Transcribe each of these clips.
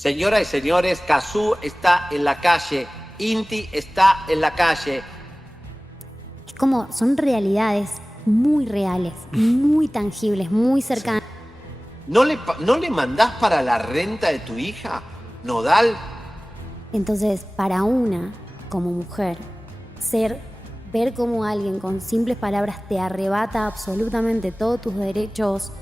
Señoras y señores, Casu está en la calle, Inti está en la calle. Es como, son realidades muy reales, muy tangibles, muy cercanas. ¿No le mandás para la renta de tu hija, Nodal? Entonces, para una, como mujer, ver cómo alguien con simples palabras te arrebata absolutamente todos tus derechos.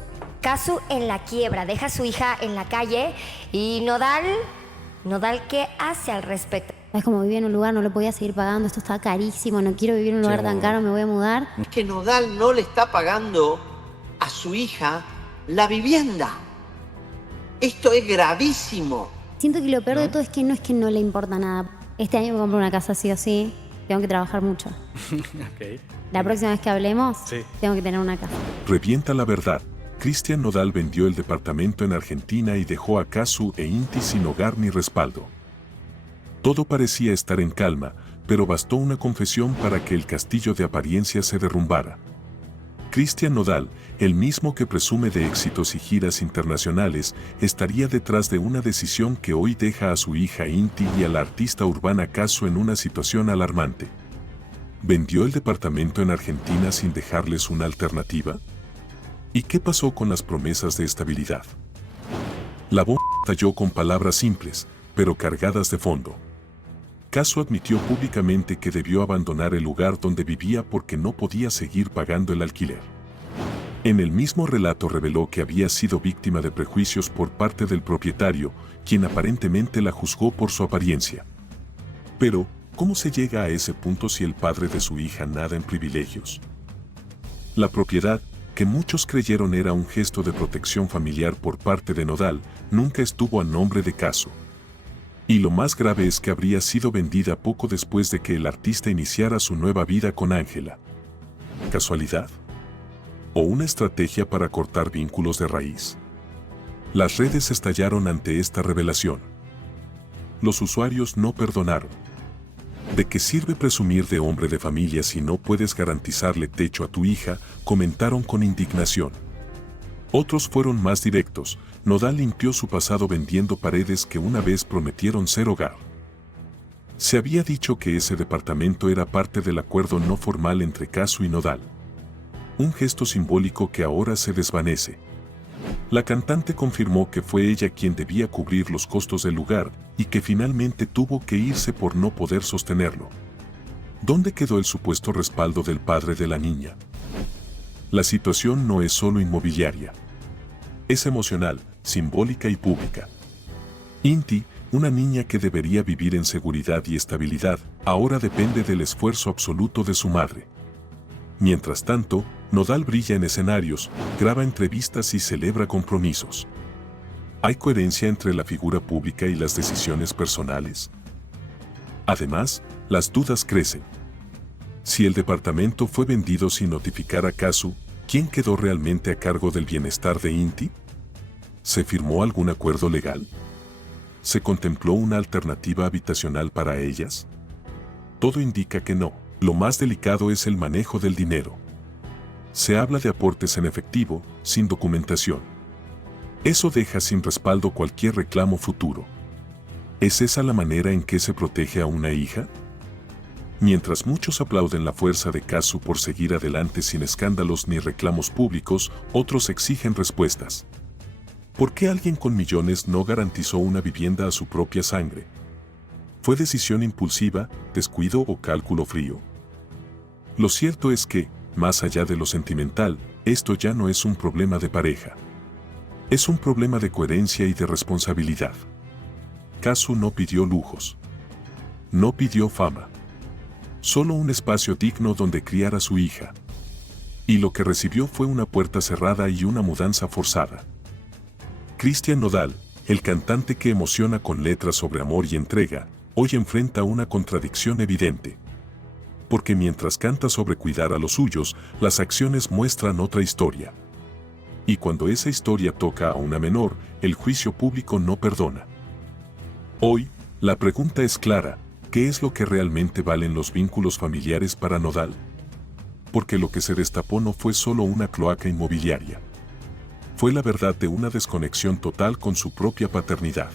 Casu en la quiebra, deja a su hija en la calle y Nodal, ¿qué hace al respecto? Es como vivir en un lugar, no lo podía seguir pagando, esto está carísimo, no quiero vivir en un lugar tan caro, me voy a mudar. Es que Nodal no le está pagando a su hija la vivienda. Esto es gravísimo. Siento que lo peor de todo es que no le importa nada. Este año me compro una casa sí o sí, tengo que trabajar mucho. Okay. La próxima vez que hablemos, tengo que tener una casa. Revienta la verdad. Cristian Nodal vendió el departamento en Argentina y dejó a Casu e Inti sin hogar ni respaldo. Todo parecía estar en calma, pero bastó una confesión para que el castillo de apariencia se derrumbara. Cristian Nodal, el mismo que presume de éxitos y giras internacionales, estaría detrás de una decisión que hoy deja a su hija Inti y a la artista urbana Casu en una situación alarmante. ¿Vendió el departamento en Argentina sin dejarles una alternativa? ¿Y qué pasó con las promesas de estabilidad? La bomba estalló con palabras simples, pero cargadas de fondo. Casu admitió públicamente que debió abandonar el lugar donde vivía porque no podía seguir pagando el alquiler. En el mismo relato reveló que había sido víctima de prejuicios por parte del propietario, quien aparentemente la juzgó por su apariencia. Pero, ¿cómo se llega a ese punto si el padre de su hija nada en privilegios? La propiedad, que muchos creyeron era un gesto de protección familiar por parte de Nodal, nunca estuvo a nombre de Casu. Y lo más grave es que habría sido vendida poco después de que el artista iniciara su nueva vida con Ángela. ¿Casualidad? ¿O una estrategia para cortar vínculos de raíz? Las redes estallaron ante esta revelación. Los usuarios no perdonaron. ¿De qué sirve presumir de hombre de familia si no puedes garantizarle techo a tu hija?, comentaron con indignación. Otros fueron más directos. Nodal limpió su pasado vendiendo paredes que una vez prometieron ser hogar. Se había dicho que ese departamento era parte del acuerdo no formal entre Casu y Nodal. Un gesto simbólico que ahora se desvanece. La cantante confirmó que fue ella quien debía cubrir los costos del lugar y que finalmente tuvo que irse por no poder sostenerlo. ¿Dónde quedó el supuesto respaldo del padre de la niña? La situación no es solo inmobiliaria. Es emocional, simbólica y pública. Inti, una niña que debería vivir en seguridad y estabilidad, ahora depende del esfuerzo absoluto de su madre. Mientras tanto, Nodal brilla en escenarios, graba entrevistas y celebra compromisos. ¿Hay coherencia entre la figura pública y las decisiones personales? Además, las dudas crecen. Si el departamento fue vendido sin notificar a Casu, ¿quién quedó realmente a cargo del bienestar de Inti? ¿Se firmó algún acuerdo legal? ¿Se contempló una alternativa habitacional para ellas? Todo indica que no. Lo más delicado es el manejo del dinero. Se habla de aportes en efectivo, sin documentación. Eso deja sin respaldo cualquier reclamo futuro. ¿Es esa la manera en que se protege a una hija? Mientras muchos aplauden la fuerza de Casu por seguir adelante sin escándalos ni reclamos públicos, otros exigen respuestas. ¿Por qué alguien con millones no garantizó una vivienda a su propia sangre? ¿Fue decisión impulsiva, descuido o cálculo frío? Lo cierto es que, más allá de lo sentimental, esto ya no es un problema de pareja. Es un problema de coherencia y de responsabilidad. Casu no pidió lujos. No pidió fama. Solo un espacio digno donde criar a su hija. Y lo que recibió fue una puerta cerrada y una mudanza forzada. Cristian Nodal, el cantante que emociona con letras sobre amor y entrega, hoy enfrenta una contradicción evidente. Porque mientras canta sobre cuidar a los suyos, las acciones muestran otra historia. Y cuando esa historia toca a una menor, el juicio público no perdona. Hoy, la pregunta es clara: ¿qué es lo que realmente valen los vínculos familiares para Nodal? Porque lo que se destapó no fue solo una cloaca inmobiliaria. Fue la verdad de una desconexión total con su propia paternidad.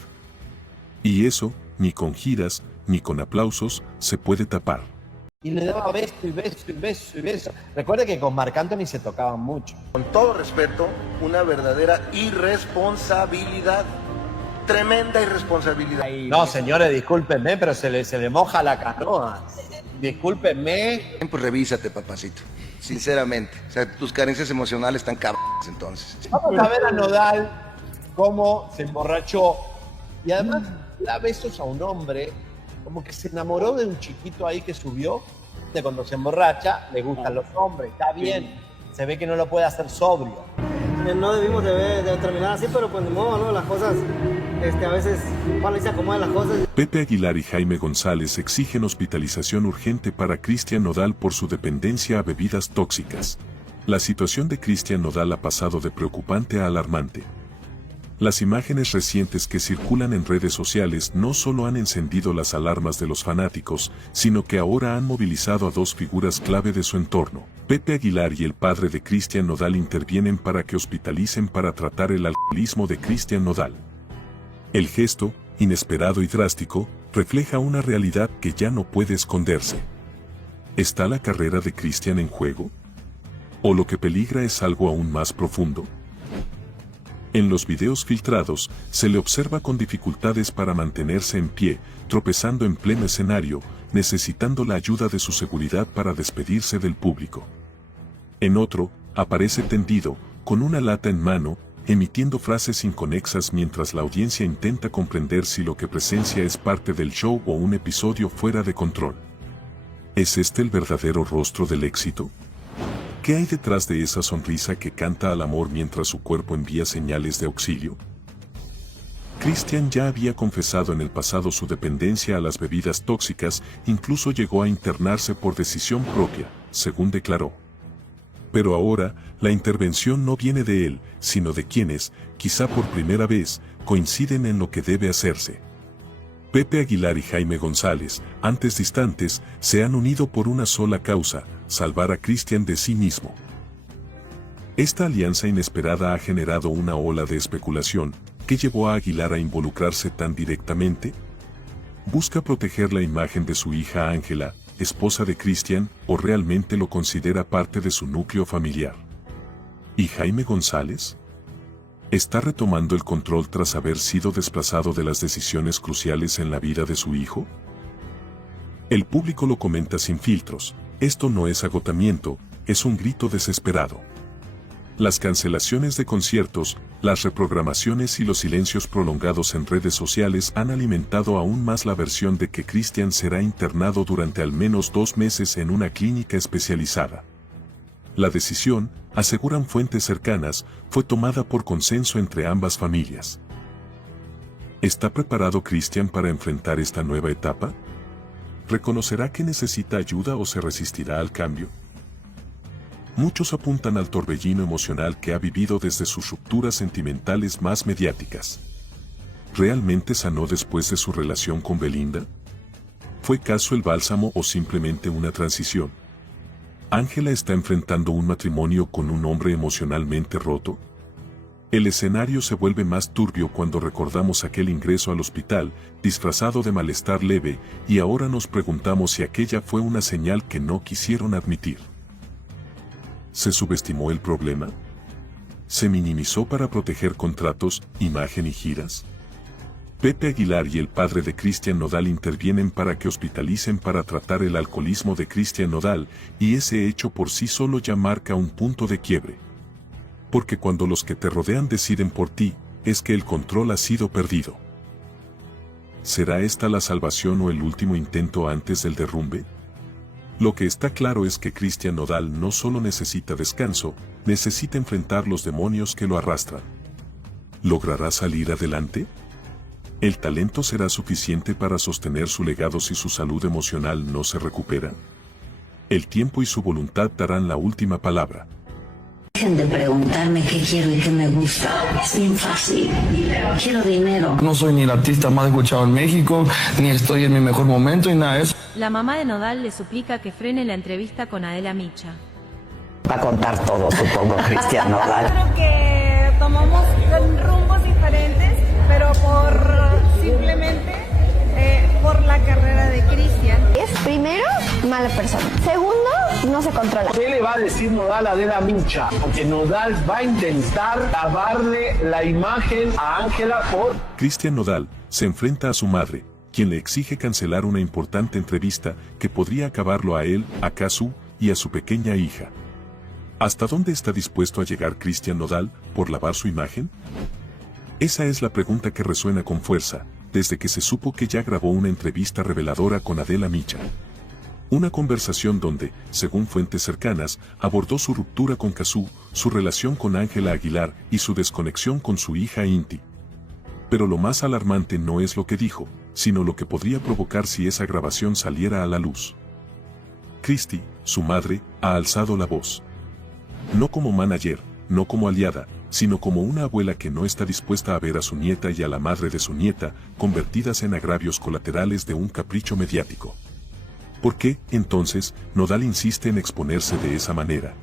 Y eso, ni con giras, ni con aplausos, se puede tapar. Y le daba beso y beso y beso y beso. Recuerde que con Marc Anthony se tocaban mucho. Con todo respeto, una verdadera irresponsabilidad. Tremenda irresponsabilidad. No, señores, discúlpenme, pero se le moja la canoa. Discúlpenme. Pues revísate, papacito. Sinceramente. O sea, tus carencias emocionales están cabronas entonces. Vamos a ver a Nodal cómo se emborrachó. Y además da besos a un hombre, como que se enamoró de un chiquito ahí que subió. De cuando se emborracha, le gustan los hombres, está bien. Se ve que no lo puede hacer sobrio. No debimos de terminar así, pero pues ni modo, ¿no? Las cosas, a veces, van y se acomodan las cosas. Pepe Aguilar y Jaime González exigen hospitalización urgente para Cristian Nodal por su dependencia a bebidas tóxicas. La situación de Cristian Nodal ha pasado de preocupante a alarmante. Las imágenes recientes que circulan en redes sociales no solo han encendido las alarmas de los fanáticos, sino que ahora han movilizado a dos figuras clave de su entorno. Pepe Aguilar y el padre de Cristian Nodal intervienen para que hospitalicen para tratar el alcoholismo de Cristian Nodal. El gesto, inesperado y drástico, refleja una realidad que ya no puede esconderse. ¿Está la carrera de Cristian en juego? ¿O lo que peligra es algo aún más profundo? En los videos filtrados, se le observa con dificultades para mantenerse en pie, tropezando en pleno escenario, necesitando la ayuda de su seguridad para despedirse del público. En otro, aparece tendido, con una lata en mano, emitiendo frases inconexas mientras la audiencia intenta comprender si lo que presencia es parte del show o un episodio fuera de control. ¿Es este el verdadero rostro del éxito? ¿Qué hay detrás de esa sonrisa que canta al amor mientras su cuerpo envía señales de auxilio? Cristian ya había confesado en el pasado su dependencia a las bebidas tóxicas, incluso llegó a internarse por decisión propia, según declaró. Pero ahora, la intervención no viene de él, sino de quienes, quizá por primera vez, coinciden en lo que debe hacerse. Pepe Aguilar y Jaime González, antes distantes, se han unido por una sola causa: salvar a Cristian de sí mismo. Esta alianza inesperada ha generado una ola de especulación. ¿Qué llevó a Aguilar a involucrarse tan directamente? ¿Busca proteger la imagen de su hija Ángela, esposa de Cristian, o realmente lo considera parte de su núcleo familiar? ¿Y Jaime González? ¿Está retomando el control tras haber sido desplazado de las decisiones cruciales en la vida de su hijo? El público lo comenta sin filtros. Esto no es agotamiento, es un grito desesperado. Las cancelaciones de conciertos, las reprogramaciones y los silencios prolongados en redes sociales han alimentado aún más la versión de que Cristian será internado durante al menos 2 meses en una clínica especializada. La decisión, aseguran fuentes cercanas, fue tomada por consenso entre ambas familias. ¿Está preparado Cristian para enfrentar esta nueva etapa? ¿Reconocerá que necesita ayuda o se resistirá al cambio? Muchos apuntan al torbellino emocional que ha vivido desde sus rupturas sentimentales más mediáticas. ¿Realmente sanó después de su relación con Belinda? ¿Fue CAZZU el bálsamo o simplemente una transición? ¿Ángela está enfrentando un matrimonio con un hombre emocionalmente roto? El escenario se vuelve más turbio cuando recordamos aquel ingreso al hospital, disfrazado de malestar leve, y ahora nos preguntamos si aquella fue una señal que no quisieron admitir. ¿Se subestimó el problema? ¿Se minimizó para proteger contratos, imagen y giras? Pepe Aguilar y el padre de Cristian Nodal intervienen para que hospitalicen para tratar el alcoholismo de Cristian Nodal, y ese hecho por sí solo ya marca un punto de quiebre. Porque cuando los que te rodean deciden por ti, es que el control ha sido perdido. ¿Será esta la salvación o el último intento antes del derrumbe? Lo que está claro es que Cristian Nodal no solo necesita descanso, necesita enfrentar los demonios que lo arrastran. ¿Logrará salir adelante? ¿El talento será suficiente para sostener su legado si su salud emocional no se recupera? El tiempo y su voluntad darán la última palabra. Dejen de preguntarme qué quiero y qué me gusta. Es bien fácil. Quiero dinero. No soy ni el artista más escuchado en México, ni estoy en mi mejor momento y nada de eso. La mamá de Nodal le suplica que frene la entrevista con Adela Micha. Va a contar todo, supongo, Cristian Nodal. Creo que tomamos rumbos diferentes, pero por simplemente mala persona. Segundo, no se controla. ¿Qué le va a decir Nodal a Adela Micha? Porque Nodal va a intentar lavarle la imagen a Ángela por... Cristian Nodal se enfrenta a su madre, quien le exige cancelar una importante entrevista que podría acabarlo a él, a Casu y a su pequeña hija. ¿Hasta dónde está dispuesto a llegar Cristian Nodal por lavar su imagen? Esa es la pregunta que resuena con fuerza, desde que se supo que ya grabó una entrevista reveladora con Adela Micha. Una conversación donde, según fuentes cercanas, abordó su ruptura con Casu, su relación con Ángela Aguilar y su desconexión con su hija Inti. Pero lo más alarmante no es lo que dijo, sino lo que podría provocar si esa grabación saliera a la luz. Cristi, su madre, ha alzado la voz. No como manager, no como aliada, sino como una abuela que no está dispuesta a ver a su nieta y a la madre de su nieta convertidas en agravios colaterales de un capricho mediático. ¿Por qué, entonces, Nodal insiste en exponerse de esa manera?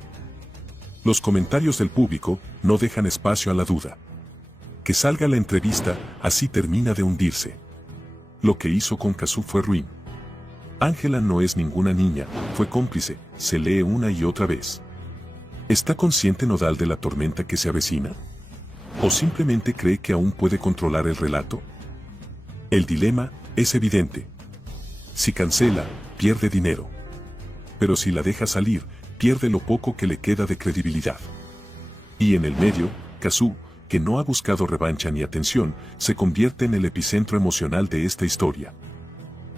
Los comentarios del público no dejan espacio a la duda. Que salga la entrevista, así termina de hundirse. Lo que hizo con Casu fue ruin. Ángela no es ninguna niña, fue cómplice, se lee una y otra vez. ¿Está consciente Nodal de la tormenta que se avecina? ¿O simplemente cree que aún puede controlar el relato? El dilema es evidente. Si cancela, pierde dinero. Pero si la deja salir, pierde lo poco que le queda de credibilidad. Y en el medio, Casu, que no ha buscado revancha ni atención, se convierte en el epicentro emocional de esta historia.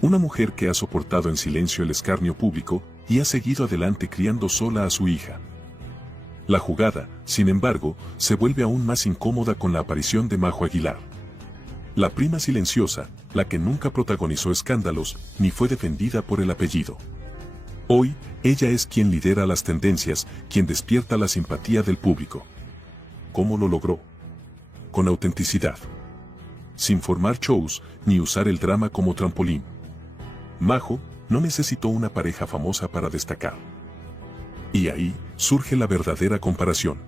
Una mujer que ha soportado en silencio el escarnio público y ha seguido adelante criando sola a su hija. La jugada, sin embargo, se vuelve aún más incómoda con la aparición de Majo Aguilar. La prima silenciosa, la que nunca protagonizó escándalos, ni fue defendida por el apellido. Hoy, ella es quien lidera las tendencias, quien despierta la simpatía del público. ¿Cómo lo logró? Con autenticidad. Sin formar shows, ni usar el drama como trampolín. Majo no necesitó una pareja famosa para destacar. Y ahí surge la verdadera comparación.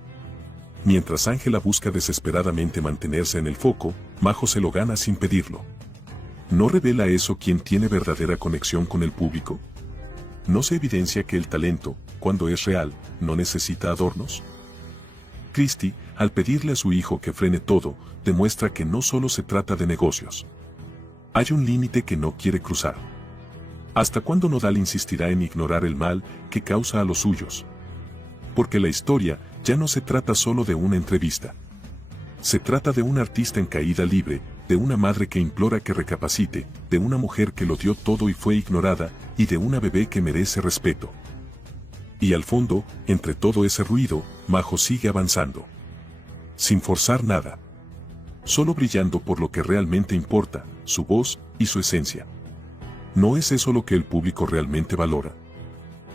Mientras Ángela busca desesperadamente mantenerse en el foco, Majo se lo gana sin pedirlo. ¿No revela eso quién tiene verdadera conexión con el público? ¿No se evidencia que el talento, cuando es real, no necesita adornos? Cristi, al pedirle a su hijo que frene todo, demuestra que no solo se trata de negocios. Hay un límite que no quiere cruzar. ¿Hasta cuándo Nodal insistirá en ignorar el mal que causa a los suyos? Porque la historia ya no se trata solo de una entrevista. Se trata de un artista en caída libre, de una madre que implora que recapacite, de una mujer que lo dio todo y fue ignorada, y de una bebé que merece respeto. Y al fondo, entre todo ese ruido, Majo sigue avanzando. Sin forzar nada. Solo brillando por lo que realmente importa, su voz y su esencia. ¿No es eso lo que el público realmente valora?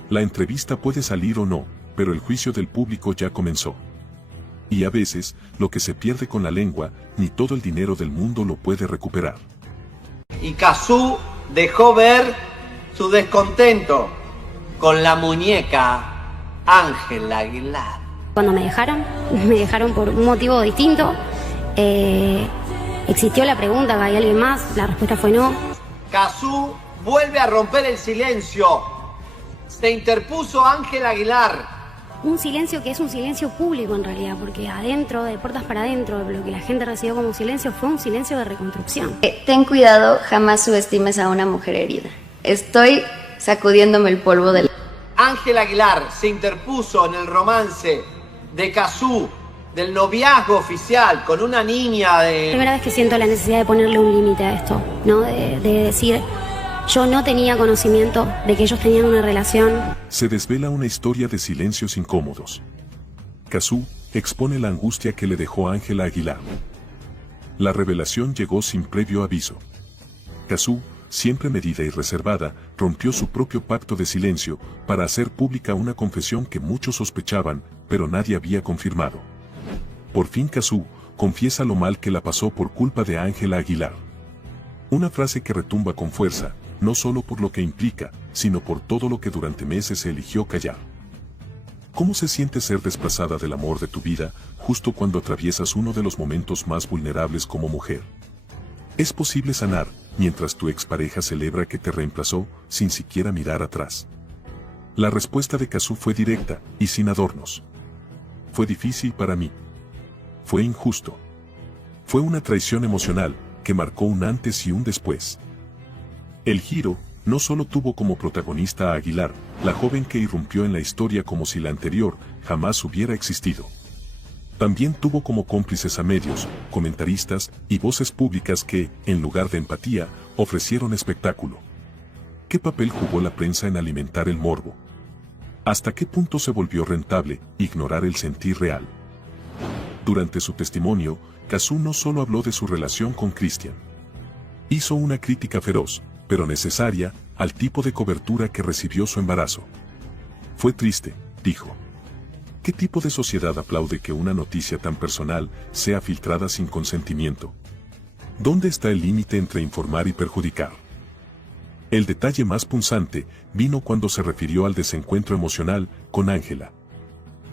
La entrevista puede salir o no, pero el juicio del público ya comenzó. Y a veces, lo que se pierde con la lengua, ni todo el dinero del mundo lo puede recuperar. Y Casu dejó ver su descontento con la muñeca Ángela Aguilar. Cuando me dejaron por un motivo distinto. Existió la pregunta, ¿hay alguien más? La respuesta fue no. Casu vuelve a romper el silencio. Se interpuso Ángela Aguilar. Un silencio que es un silencio público en realidad, porque adentro, de puertas para adentro, lo que la gente recibió como silencio fue un silencio de reconstrucción. Ten cuidado, jamás subestimes a una mujer herida. Estoy sacudiéndome el polvo del... Ángela Aguilar se interpuso en el romance de Casu, del noviazgo oficial con una niña de... Primera vez que siento la necesidad de ponerle un límite a esto, ¿no? De decir, yo no tenía conocimiento de que ellos tenían una relación. Se desvela una historia de silencios incómodos. Casu expone la angustia que le dejó Ángela Aguilar. La revelación llegó sin previo aviso. Casu, siempre medida y reservada, rompió su propio pacto de silencio para hacer pública una confesión que muchos sospechaban, pero nadie había confirmado. Por fin Casu confiesa lo mal que la pasó por culpa de Ángela Aguilar. Una frase que retumba con fuerza, no solo por lo que implica, sino por todo lo que durante meses se eligió callar. ¿Cómo se siente ser desplazada del amor de tu vida, justo cuando atraviesas uno de los momentos más vulnerables como mujer? ¿Es posible sanar, mientras tu expareja celebra que te reemplazó, sin siquiera mirar atrás? La respuesta de Casu fue directa y sin adornos. Fue difícil para mí. Fue injusto. Fue una traición emocional que marcó un antes y un después. El giro no solo tuvo como protagonista a Aguilar, la joven que irrumpió en la historia como si la anterior jamás hubiera existido. También tuvo como cómplices a medios, comentaristas y voces públicas que, en lugar de empatía, ofrecieron espectáculo. ¿Qué papel jugó la prensa en alimentar el morbo? ¿Hasta qué punto se volvió rentable ignorar el sentir real? Durante su testimonio, Casu no solo habló de su relación con Cristian. Hizo una crítica feroz, pero necesaria, al tipo de cobertura que recibió su embarazo. Fue triste, dijo. ¿Qué tipo de sociedad aplaude que una noticia tan personal sea filtrada sin consentimiento? ¿Dónde está el límite entre informar y perjudicar? El detalle más punzante vino cuando se refirió al desencuentro emocional con Ángela.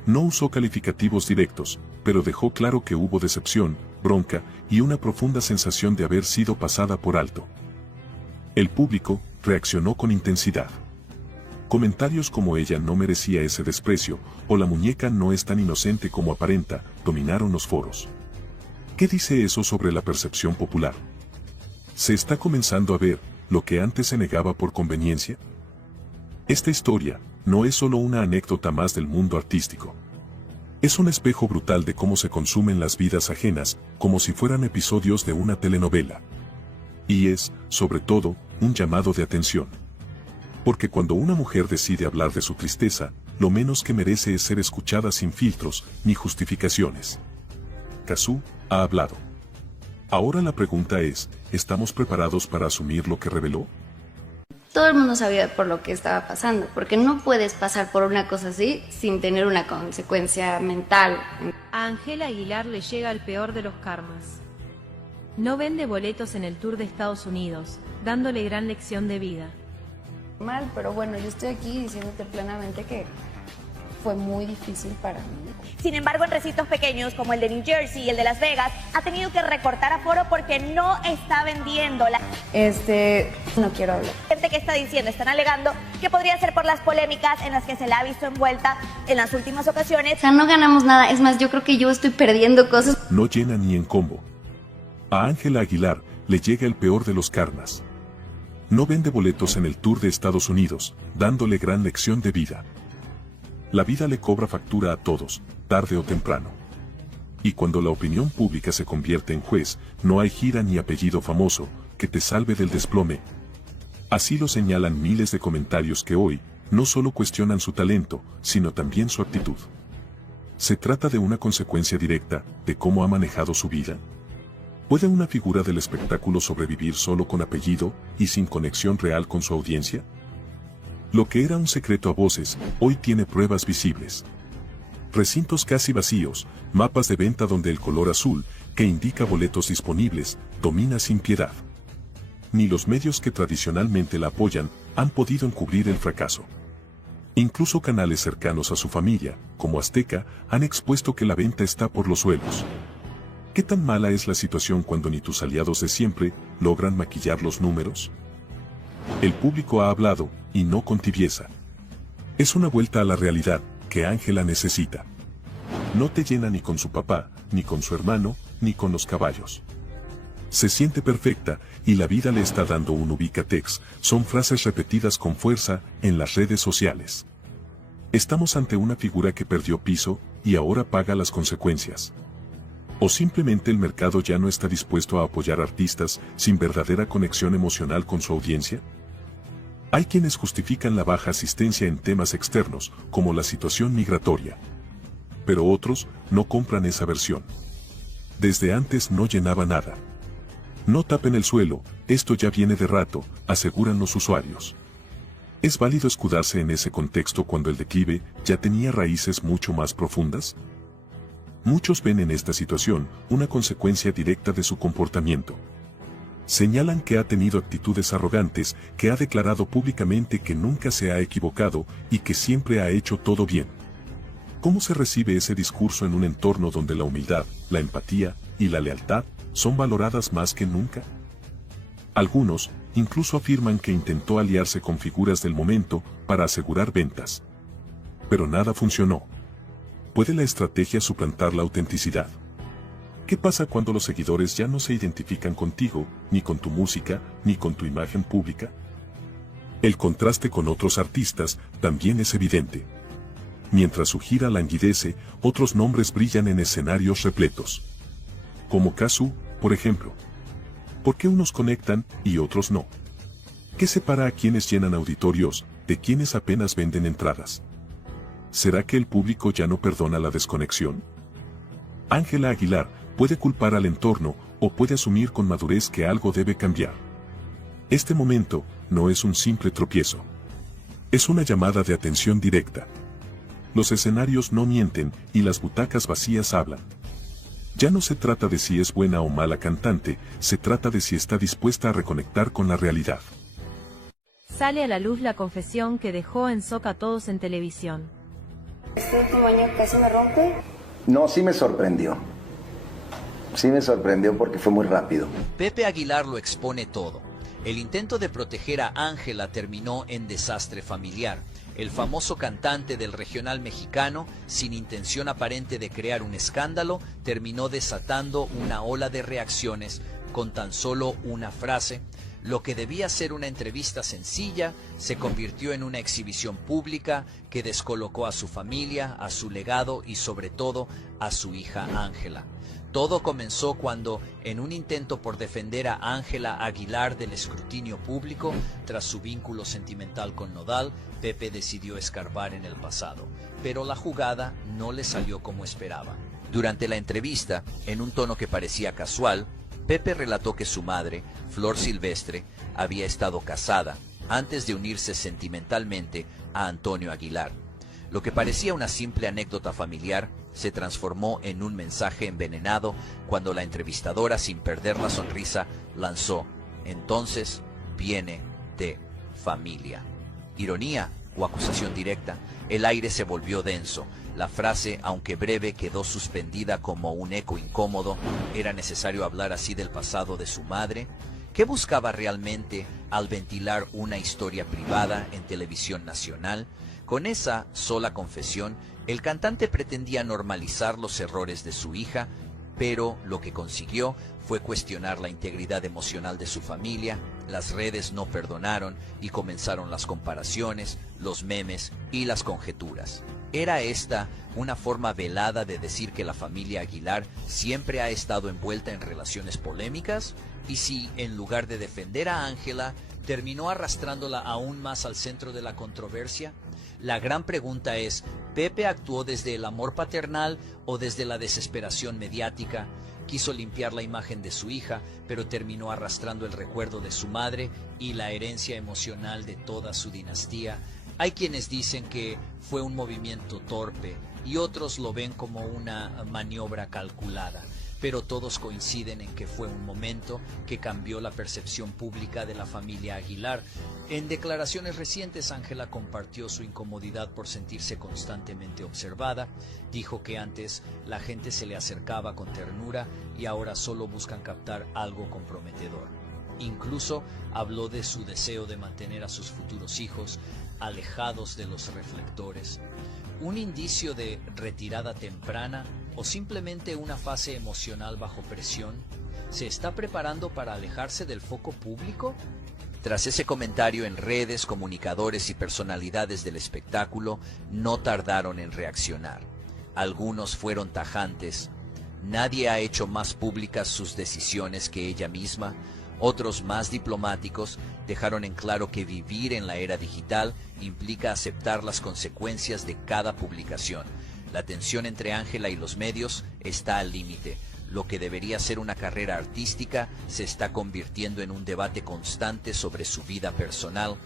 No usó calificativos directos, pero dejó claro que hubo decepción, bronca y una profunda sensación de haber sido pasada por alto. El público reaccionó con intensidad. Comentarios como ella no merecía ese desprecio, o la muñeca no es tan inocente como aparenta, dominaron los foros. ¿Qué dice eso sobre la percepción popular? ¿Se está comenzando a ver lo que antes se negaba por conveniencia? Esta historia no es solo una anécdota más del mundo artístico. Es un espejo brutal de cómo se consumen las vidas ajenas, como si fueran episodios de una telenovela. Y es, sobre todo, un llamado de atención. Porque cuando una mujer decide hablar de su tristeza, lo menos que merece es ser escuchada sin filtros ni justificaciones. Casu ha hablado. Ahora la pregunta es, ¿estamos preparados para asumir lo que reveló? Todo el mundo sabía por lo que estaba pasando, porque no puedes pasar por una cosa así sin tener una consecuencia mental. A Ángela Aguilar le llega el peor de los karmas. No vende boletos en el tour de Estados Unidos, dándole gran lección de vida. Mal, pero bueno, yo estoy aquí diciéndote plenamente que fue muy difícil para mí. Sin embargo, en recintos pequeños como el de New Jersey y el de Las Vegas, ha tenido que recortar aforo porque no está vendiendo. No quiero hablar. Gente que está diciendo, están alegando que podría ser por las polémicas en las que se la ha visto envuelta en las últimas ocasiones. O sea, no ganamos nada, es más, yo creo que yo estoy perdiendo cosas. No llena ni en combo. A Ángela Aguilar le llega el peor de los karmas. No vende boletos en el tour de Estados Unidos, dándole gran lección de vida. La vida le cobra factura a todos, tarde o temprano. Y cuando la opinión pública se convierte en juez, no hay gira ni apellido famoso que te salve del desplome. Así lo señalan miles de comentarios que hoy no solo cuestionan su talento, sino también su actitud. ¿Se trata de una consecuencia directa de cómo ha manejado su vida? ¿Puede una figura del espectáculo sobrevivir solo con apellido y sin conexión real con su audiencia? Lo que era un secreto a voces, hoy tiene pruebas visibles. Recintos casi vacíos, mapas de venta donde el color azul, que indica boletos disponibles, domina sin piedad. Ni los medios que tradicionalmente la apoyan han podido encubrir el fracaso. Incluso canales cercanos a su familia, como Azteca, han expuesto que la venta está por los suelos. ¿Qué tan mala es la situación cuando ni tus aliados de siempre logran maquillar los números? El público ha hablado, y no con tibieza. Es una vuelta a la realidad que Ángela necesita. No te llena ni con su papá, ni con su hermano, ni con los caballos. Se siente perfecta, y la vida le está dando un ubicatex, son frases repetidas con fuerza en las redes sociales. Estamos ante una figura que perdió piso, y ahora paga las consecuencias. O simplemente el mercado ya no está dispuesto a apoyar artistas sin verdadera conexión emocional con su audiencia. Hay quienes justifican la baja asistencia en temas externos, como la situación migratoria. Pero otros no compran esa versión. Desde antes no llenaba nada. No tapen el suelo, esto ya viene de rato, aseguran los usuarios. ¿Es válido escudarse en ese contexto cuando el declive ya tenía raíces mucho más profundas? Muchos ven en esta situación una consecuencia directa de su comportamiento. Señalan que ha tenido actitudes arrogantes, que ha declarado públicamente que nunca se ha equivocado y que siempre ha hecho todo bien. ¿Cómo se recibe ese discurso en un entorno donde la humildad, la empatía y la lealtad son valoradas más que nunca? Algunos Incluso afirman que intentó aliarse con figuras del momento para asegurar ventas. Pero nada funcionó. ¿Puede la estrategia suplantar la autenticidad? ¿Qué pasa cuando los seguidores ya no se identifican contigo, ni con tu música, ni con tu imagen pública? El contraste con otros artistas también es evidente. Mientras su gira languidece, otros nombres brillan en escenarios repletos. Como Casu, por ejemplo. ¿Por qué unos conectan y otros no? ¿Qué separa a quienes llenan auditorios de quienes apenas venden entradas? ¿Será que el público ya no perdona la desconexión? Ángela Aguilar puede culpar al entorno o puede asumir con madurez que algo debe cambiar. Este momento no es un simple tropiezo. Es una llamada de atención directa. Los escenarios no mienten y las butacas vacías hablan. Ya no se trata de si es buena o mala cantante, se trata de si está dispuesta a reconectar con la realidad. Sale a la luz la confesión que dejó en shock a todos en televisión. ¿Este último año casi me rompe? No, sí me sorprendió. Sí me sorprendió porque fue muy rápido. Pepe Aguilar lo expone todo. El intento de proteger a Ángela terminó en desastre familiar. El famoso cantante del regional mexicano, sin intención aparente de crear un escándalo, terminó desatando una ola de reacciones con tan solo una frase. Lo que debía ser una entrevista sencilla se convirtió en una exhibición pública que descolocó a su familia, a su legado y sobre todo a su hija Ángela. Todo comenzó cuando, en un intento por defender a Ángela Aguilar del escrutinio público, tras su vínculo sentimental con Nodal, Pepe decidió escarbar en el pasado. Pero la jugada no le salió como esperaba. Durante la entrevista, en un tono que parecía casual, Pepe relató que su madre, Flor Silvestre, había estado casada antes de unirse sentimentalmente a Antonio Aguilar. Lo que parecía una simple anécdota familiar se transformó en un mensaje envenenado cuando la entrevistadora, sin perder la sonrisa, lanzó: entonces viene de familia. Ironía o acusación directa, el aire se volvió denso. La frase, aunque breve, quedó suspendida como un eco incómodo. ¿Era necesario hablar así del pasado de su madre? ¿Qué buscaba realmente al ventilar una historia privada en televisión nacional? Con esa sola confesión, el cantante pretendía normalizar los errores de su hija, pero lo que consiguió fue cuestionar la integridad emocional de su familia. Las redes no perdonaron y comenzaron las comparaciones, los memes y las conjeturas. ¿Era esta una forma velada de decir que la familia Aguilar siempre ha estado envuelta en relaciones polémicas? ¿Y si, en lugar de defender a Ángela, terminó arrastrándola aún más al centro de la controversia? La gran pregunta es, ¿Pepe actuó desde el amor paternal o desde la desesperación mediática? Quiso limpiar la imagen de su hija, pero terminó arrastrando el recuerdo de su madre y la herencia emocional de toda su dinastía. Hay quienes dicen que fue un movimiento torpe y otros lo ven como una maniobra calculada, pero todos coinciden en que fue un momento que cambió la percepción pública de la familia Aguilar. En declaraciones recientes, Ángela compartió su incomodidad por sentirse constantemente observada. Dijo que antes la gente se le acercaba con ternura y ahora solo buscan captar algo comprometedor. Incluso habló de su deseo de mantener a sus futuros hijos alejados de los reflectores. ¿Un indicio de retirada temprana o simplemente una fase emocional bajo presión? ¿Se está preparando para alejarse del foco público? Tras ese comentario en redes, comunicadores y personalidades del espectáculo no tardaron en reaccionar. Algunos fueron tajantes. Nadie ha hecho más públicas sus decisiones que ella misma. Otros, más diplomáticos, dejaron en claro que vivir en la era digital implica aceptar las consecuencias de cada publicación. La tensión entre Ángela y los medios está al límite. Lo que debería ser una carrera artística se está convirtiendo en un debate constante sobre su vida personal.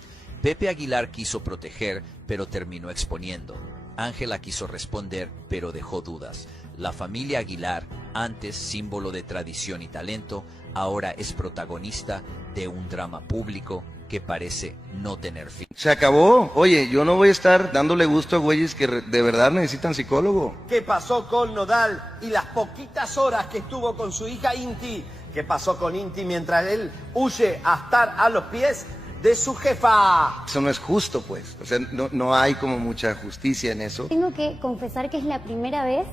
Pepe Aguilar quiso proteger, pero terminó exponiendo. Ángela quiso responder, pero dejó dudas. La familia Aguilar, antes símbolo de tradición y talento, ahora es protagonista de un drama público que parece no tener fin. Se acabó. Oye, yo no voy a estar dándole gusto a güeyes que de verdad necesitan psicólogo. ¿Qué pasó con Nodal y las poquitas horas que estuvo con su hija Inti qué pasó con Inti mientras él huye a estar a los pies de su jefa. Eso no es justo, pues. O sea, no hay como mucha justicia en eso. Tengo que confesar que es la primera vez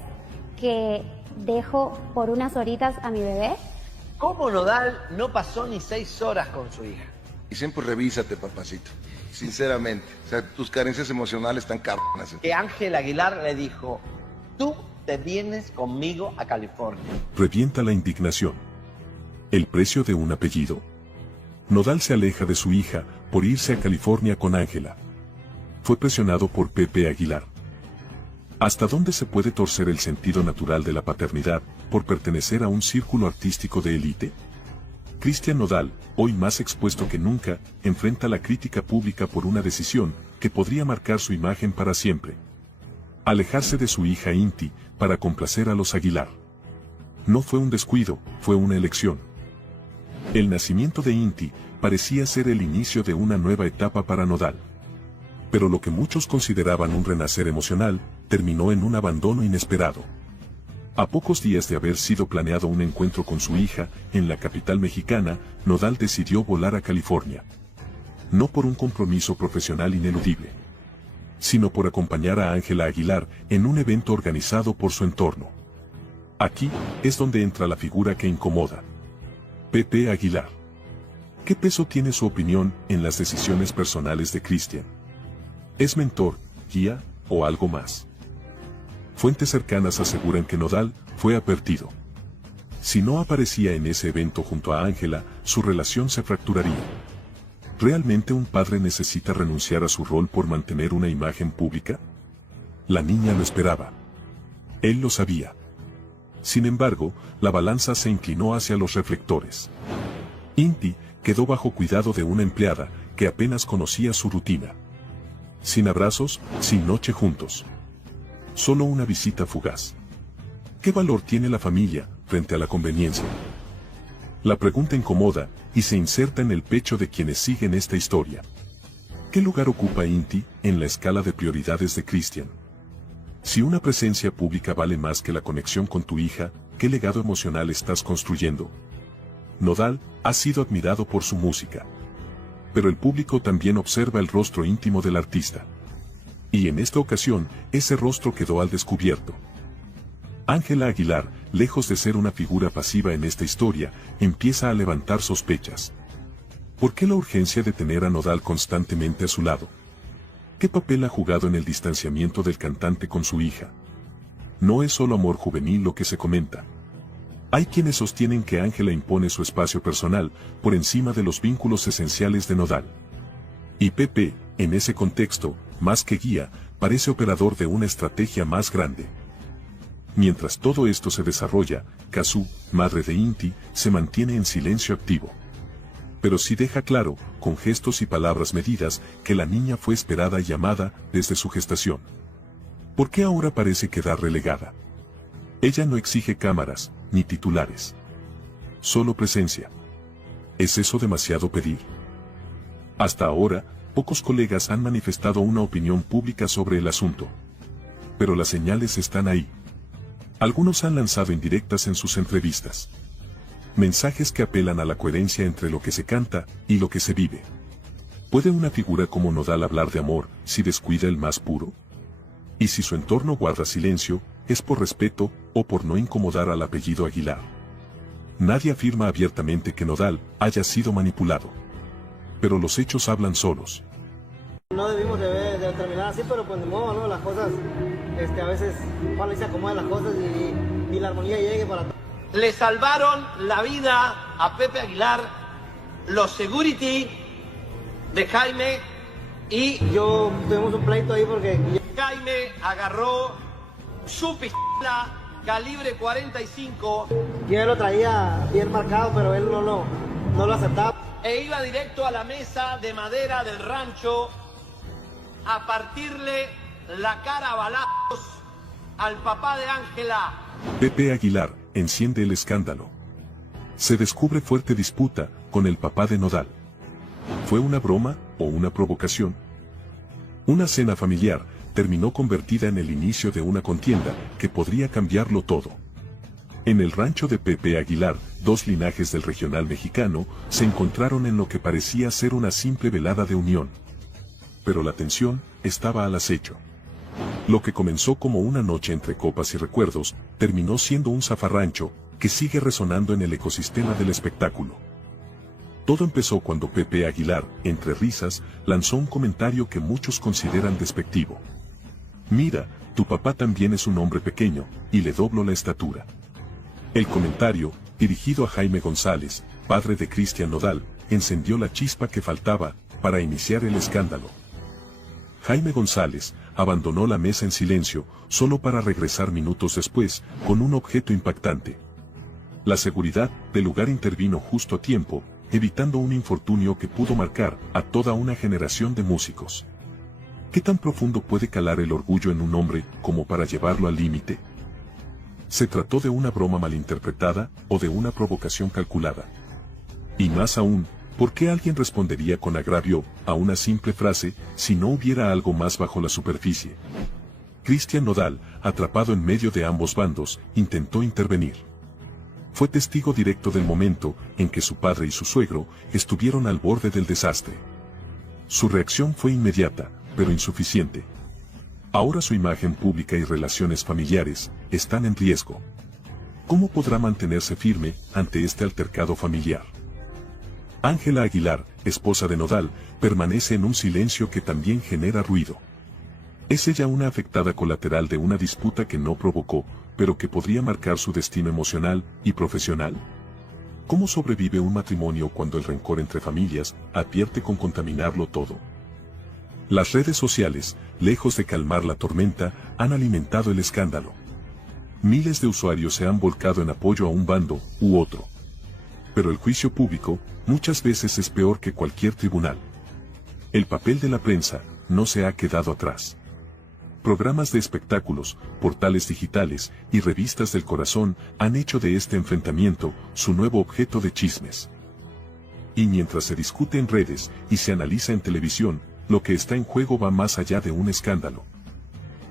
que dejo por unas horitas a mi bebé. ¿Cómo Nodal no pasó ni 6 horas con su hija? Y siempre revísate, papacito. Sinceramente. O sea, tus carencias emocionales están cabronas. Que Ángel Aguilar le dijo, tú te vienes conmigo a California. Revienta la indignación. ¿El precio de un apellido? Nodal se aleja de su hija por irse a California con Ángela. Fue presionado por Pepe Aguilar. ¿Hasta dónde se puede torcer el sentido natural de la paternidad por pertenecer a un círculo artístico de élite? Cristian Nodal, hoy más expuesto que nunca, enfrenta la crítica pública por una decisión que podría marcar su imagen para siempre. Alejarse de su hija Inti para complacer a los Aguilar. No fue un descuido, fue una elección. El nacimiento de Inti parecía ser el inicio de una nueva etapa para Nodal. Pero lo que muchos consideraban un renacer emocional, terminó en un abandono inesperado. A pocos días de haber sido planeado un encuentro con su hija, en la capital mexicana, Nodal decidió volar a California. No por un compromiso profesional ineludible, sino por acompañar a Ángela Aguilar en un evento organizado por su entorno. Aquí es donde entra la figura que incomoda. Pepe Aguilar. ¿Qué peso tiene su opinión en las decisiones personales de Cristian? ¿Es mentor, guía o algo más? Fuentes cercanas aseguran que Nodal fue advertido. Si no aparecía en ese evento junto a Ángela, su relación se fracturaría. ¿Realmente un padre necesita renunciar a su rol por mantener una imagen pública? La niña lo esperaba. Él lo sabía. Sin embargo, la balanza se inclinó hacia los reflectores. Inti quedó bajo cuidado de una empleada que apenas conocía su rutina. Sin abrazos, sin noche juntos. Solo una visita fugaz. ¿Qué valor tiene la familia frente a la conveniencia? La pregunta incomoda y se inserta en el pecho de quienes siguen esta historia. ¿Qué lugar ocupa Inti en la escala de prioridades de Cristian? Si una presencia pública vale más que la conexión con tu hija, ¿qué legado emocional estás construyendo? Nodal ha sido admirado por su música. Pero el público también observa el rostro íntimo del artista. Y en esta ocasión, ese rostro quedó al descubierto. Ángela Aguilar, lejos de ser una figura pasiva en esta historia, empieza a levantar sospechas. ¿Por qué la urgencia de tener a Nodal constantemente a su lado? ¿Qué papel ha jugado en el distanciamiento del cantante con su hija? No es solo amor juvenil lo que se comenta. Hay quienes sostienen que Ángela impone su espacio personal por encima de los vínculos esenciales de Nodal. Y Pepe, en ese contexto, más que guía, parece operador de una estrategia más grande. Mientras todo esto se desarrolla, Casu, madre de Inti, se mantiene en silencio activo. Pero sí deja claro, con gestos y palabras medidas, que la niña fue esperada y amada desde su gestación. ¿Por qué ahora parece quedar relegada? Ella no exige cámaras, ni titulares. Solo presencia. ¿Es eso demasiado pedir? Hasta ahora, pocos colegas han manifestado una opinión pública sobre el asunto. Pero las señales están ahí. Algunos han lanzado indirectas en sus entrevistas. Mensajes que apelan a la coherencia entre lo que se canta y lo que se vive. ¿Puede una figura como Nodal hablar de amor si descuida el más puro? Y si su entorno guarda silencio, ¿es por respeto o por no incomodar al apellido Aguilar? Nadie afirma abiertamente que Nodal haya sido manipulado. Pero los hechos hablan solos. No debimos de terminar así, pero pues de modo, ¿no? Las cosas, a veces, Juan se acomodan las cosas y la armonía llegue para todos. Le salvaron la vida a Pepe Aguilar, los security de Jaime y... Yo tuvimos un pleito ahí porque... Jaime agarró su pistola calibre 45. Yo lo traía bien marcado, pero él no lo aceptaba. E iba directo a la mesa de madera del rancho a partirle la cara a balazos al papá de Ángela. Pepe Aguilar enciende el escándalo. Se descubre fuerte disputa con el papá de Nodal. ¿Fue una broma o una provocación? Una cena familiar terminó convertida en el inicio de una contienda que podría cambiarlo todo. En el rancho de Pepe Aguilar, dos linajes del regional mexicano se encontraron en lo que parecía ser una simple velada de unión. Pero la tensión estaba al acecho. Lo que comenzó como una noche entre copas y recuerdos, terminó siendo un zafarrancho que sigue resonando en el ecosistema del espectáculo. Todo empezó cuando Pepe Aguilar, entre risas, lanzó un comentario que muchos consideran despectivo. Mira, tu papá también es un hombre pequeño, y le doblo la estatura. El comentario, dirigido a Jaime González, padre de Cristian Nodal, encendió la chispa que faltaba para iniciar el escándalo. Jaime González abandonó la mesa en silencio, solo para regresar minutos después, con un objeto impactante. La seguridad del lugar intervino justo a tiempo, evitando un infortunio que pudo marcar a toda una generación de músicos. ¿Qué tan profundo puede calar el orgullo en un hombre como para llevarlo al límite? ¿Se trató de una broma malinterpretada o de una provocación calculada? Y más aún, ¿por qué alguien respondería con agravio a una simple frase si no hubiera algo más bajo la superficie? Cristian Nodal, atrapado en medio de ambos bandos, intentó intervenir. Fue testigo directo del momento en que su padre y su suegro estuvieron al borde del desastre. Su reacción fue inmediata, pero insuficiente. Ahora su imagen pública y relaciones familiares están en riesgo. ¿Cómo podrá mantenerse firme ante este altercado familiar? Ángela Aguilar, esposa de Nodal, permanece en un silencio que también genera ruido. ¿Es ella una afectada colateral de una disputa que no provocó, pero que podría marcar su destino emocional y profesional? ¿Cómo sobrevive un matrimonio cuando el rencor entre familias advierte con contaminarlo todo? Las redes sociales, lejos de calmar la tormenta, han alimentado el escándalo. Miles de usuarios se han volcado en apoyo a un bando u otro. Pero el juicio público muchas veces es peor que cualquier tribunal. El papel de la prensa no se ha quedado atrás. Programas de espectáculos, portales digitales y revistas del corazón han hecho de este enfrentamiento su nuevo objeto de chismes. Y mientras se discute en redes y se analiza en televisión, lo que está en juego va más allá de un escándalo.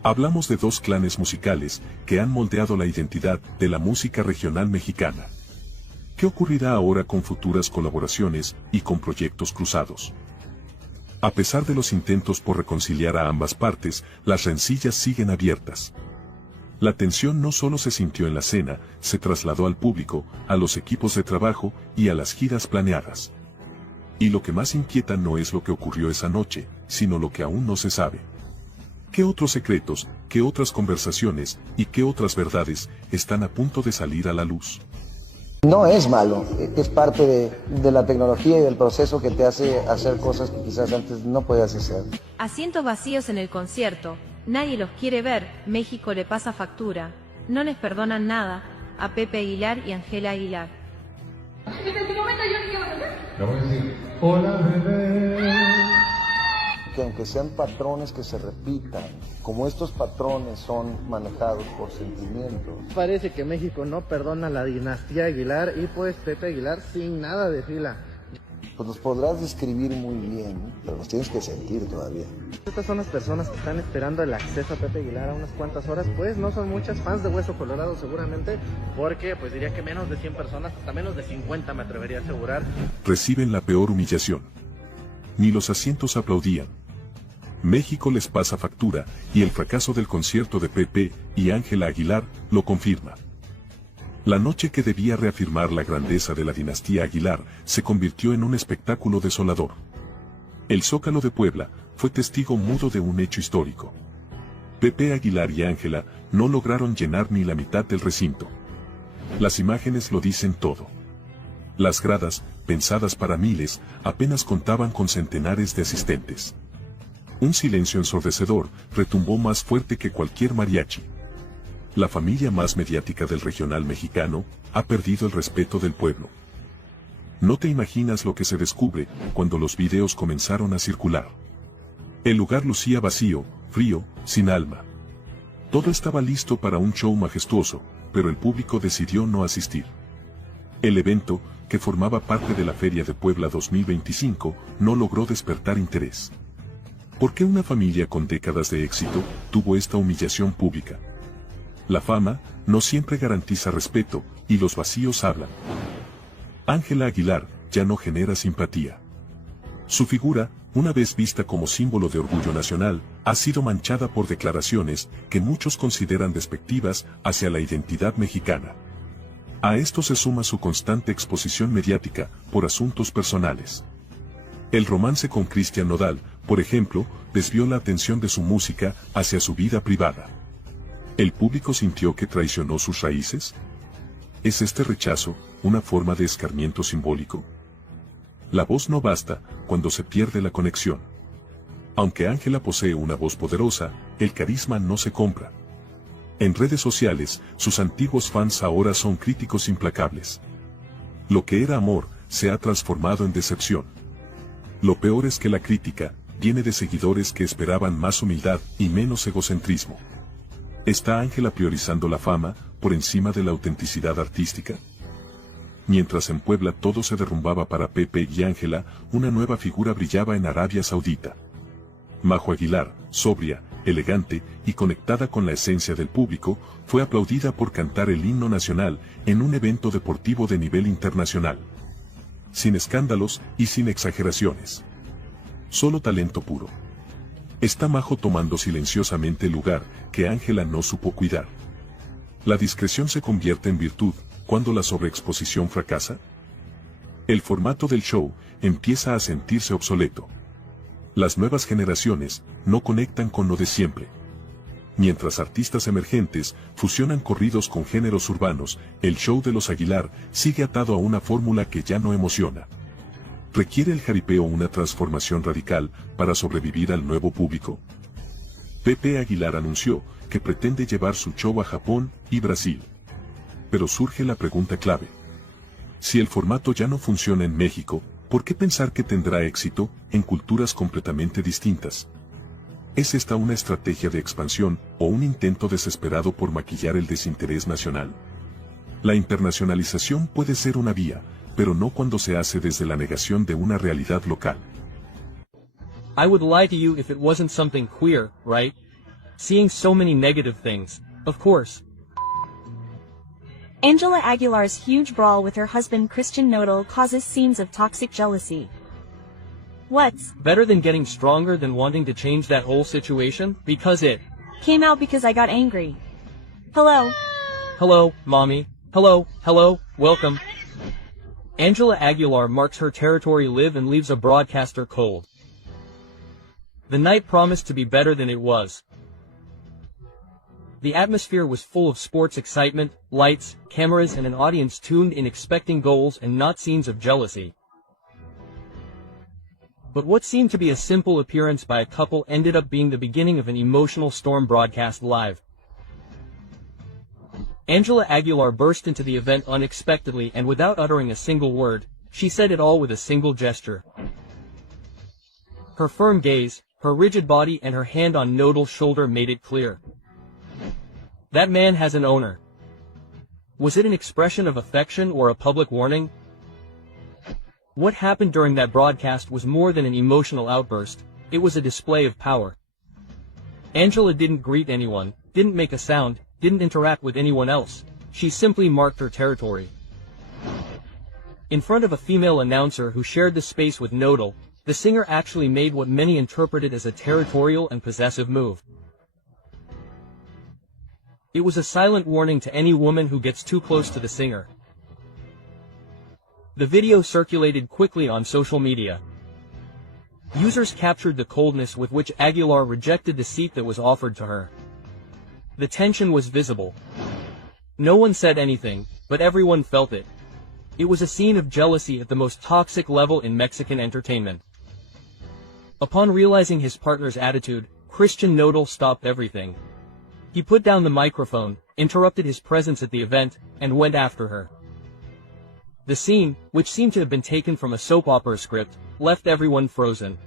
Hablamos de dos clanes musicales que han moldeado la identidad de la música regional mexicana. ¿Qué ocurrirá ahora con futuras colaboraciones y con proyectos cruzados? A pesar de los intentos por reconciliar a ambas partes, las rencillas siguen abiertas. La tensión no solo se sintió en la cena, se trasladó al público, a los equipos de trabajo y a las giras planeadas. Y lo que más inquieta no es lo que ocurrió esa noche, sino lo que aún no se sabe. ¿Qué otros secretos, qué otras conversaciones y qué otras verdades están a punto de salir a la luz? No es malo, es parte de la tecnología y del proceso que te hace hacer cosas que quizás antes no podías hacer. Asientos vacíos en el concierto, nadie los quiere ver, México le pasa factura, no les perdonan nada, a Pepe Aguilar y Ángela Aguilar. Hola, bebé. Que aunque sean patrones que se repitan, como estos patrones son manejados por sentimientos. Parece que México no perdona a la dinastía Aguilar y pues Pepe Aguilar sin nada de fila. Pues los podrás describir muy bien, pero los tienes que sentir todavía. Estas son las personas que están esperando el acceso a Pepe Aguilar a unas cuantas horas, pues no son muchas fans de Hueso Colorado seguramente, porque pues diría que menos de 100 personas, hasta menos de 50 me atrevería a asegurar. Reciben la peor humillación. Ni los asientos aplaudían. México les pasa factura, y el fracaso del concierto de Pepe y Ángela Aguilar lo confirma. La noche que debía reafirmar la grandeza de la dinastía Aguilar se convirtió en un espectáculo desolador. El Zócalo de Puebla fue testigo mudo de un hecho histórico. Pepe Aguilar y Ángela no lograron llenar ni la mitad del recinto. Las imágenes lo dicen todo. Las gradas, pensadas para miles, apenas contaban con centenares de asistentes. Un silencio ensordecedor retumbó más fuerte que cualquier mariachi. La familia más mediática del regional mexicano ha perdido el respeto del pueblo. No te imaginas lo que se descubre cuando los videos comenzaron a circular. El lugar lucía vacío, frío, sin alma. Todo estaba listo para un show majestuoso, pero el público decidió no asistir. El evento, que formaba parte de la Feria de Puebla 2025, no logró despertar interés. ¿Por qué una familia con décadas de éxito tuvo esta humillación pública? La fama no siempre garantiza respeto, y los vacíos hablan. Ángela Aguilar ya no genera simpatía. Su figura, una vez vista como símbolo de orgullo nacional, ha sido manchada por declaraciones que muchos consideran despectivas hacia la identidad mexicana. A esto se suma su constante exposición mediática por asuntos personales. El romance con Cristian Nodal, por ejemplo, desvió la atención de su música hacia su vida privada. ¿El público sintió que traicionó sus raíces? ¿Es este rechazo una forma de escarmiento simbólico? La voz no basta cuando se pierde la conexión. Aunque Ángela posee una voz poderosa, el carisma no se compra. En redes sociales, sus antiguos fans ahora son críticos implacables. Lo que era amor se ha transformado en decepción. Lo peor es que la crítica viene de seguidores que esperaban más humildad y menos egocentrismo. ¿Está Ángela priorizando la fama por encima de la autenticidad artística? Mientras en Puebla todo se derrumbaba para Pepe y Ángela, una nueva figura brillaba en Arabia Saudita. Majo Aguilar, sobria, elegante y conectada con la esencia del público, fue aplaudida por cantar el himno nacional en un evento deportivo de nivel internacional. Sin escándalos y sin exageraciones. Solo talento puro. Está Majo tomando silenciosamente el lugar que Ángela no supo cuidar. ¿La discreción se convierte en virtud cuando la sobreexposición fracasa? El formato del show empieza a sentirse obsoleto. Las nuevas generaciones no conectan con lo de siempre. Mientras artistas emergentes fusionan corridos con géneros urbanos, el show de los Aguilar sigue atado a una fórmula que ya no emociona. ¿Requiere el jaripeo una transformación radical para sobrevivir al nuevo público? Pepe Aguilar anunció que pretende llevar su show a Japón y Brasil. Pero surge la pregunta clave. Si el formato ya no funciona en México, ¿por qué pensar que tendrá éxito en culturas completamente distintas? ¿Es esta una estrategia de expansión o un intento desesperado por maquillar el desinterés nacional? La internacionalización puede ser una vía, pero no cuando se hace desde la negación de una realidad local. I would lie to you if it wasn't something queer, right? Seeing so many negative things, of course. Angela Aguilar's huge brawl with her husband Christian Nodal causes scenes of toxic jealousy. What's better than getting stronger than wanting to change that whole situation? Because it came out because I got angry. Hello. Hello, mommy. Hello, welcome. Angela Aguilar marks her territory live and leaves a broadcaster cold. The night promised to be better than it was. The atmosphere was full of sports excitement, lights, cameras and an audience tuned in expecting goals and not scenes of jealousy. But what seemed to be a simple appearance by a couple ended up being the beginning of an emotional storm broadcast live. Angela Aguilar burst into the event unexpectedly and without uttering a single word, she said it all with a single gesture. Her firm gaze, her rigid body and her hand on Nodal's shoulder made it clear. That man has an owner. Was it an expression of affection or a public warning? What happened during that broadcast was more than an emotional outburst, it was a display of power. Angela didn't greet anyone, didn't make a sound, didn't interact with anyone else, she simply marked her territory. In front of a female announcer who shared the space with Nodal, the singer actually made what many interpreted as a territorial and possessive move. It was a silent warning to any woman who gets too close to the singer. The video circulated quickly on social media. Users captured the coldness with which Aguilar rejected the seat that was offered to her. The tension was visible. No one said anything, but everyone felt it. It was a scene of jealousy at the most toxic level in Mexican entertainment. Upon realizing his partner's attitude, Christian Nodal stopped everything. He put down the microphone, interrupted his presence at the event, and went after her. The scene, which seemed to have been taken from a soap opera script, left everyone frozen.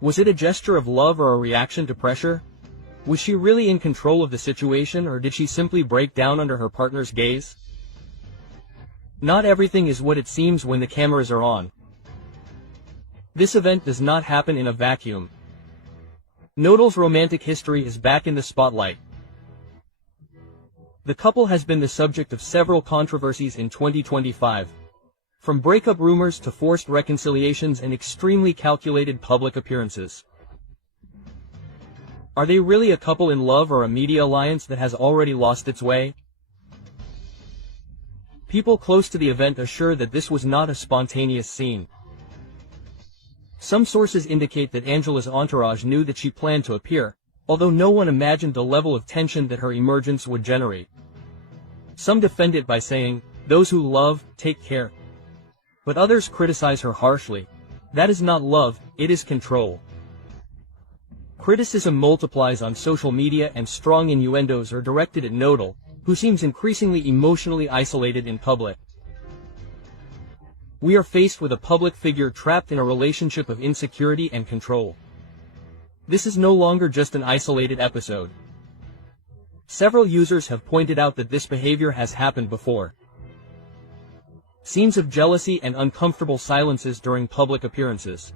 Was it a gesture of love or a reaction to pressure? Was she really in control of the situation or did she simply break down under her partner's gaze? Not everything is what it seems when the cameras are on. This event does not happen in a vacuum. Nodal's romantic history is back in the spotlight. The couple has been the subject of several controversies in 2025. From breakup rumors to forced reconciliations and extremely calculated public appearances. Are they really a couple in love or a media alliance that has already lost its way? People close to the event assure that this was not a spontaneous scene. Some sources indicate that Angela's entourage knew that she planned to appear, although no one imagined the level of tension that her emergence would generate. Some defend it by saying, "Those who love, take care." But others criticize her harshly. That is not love, it is control. Criticism multiplies on social media and strong innuendos are directed at Nodal, who seems increasingly emotionally isolated in public. We are faced with a public figure trapped in a relationship of insecurity and control. This is no longer just an isolated episode. Several users have pointed out that this behavior has happened before. Scenes of jealousy and uncomfortable silences during public appearances.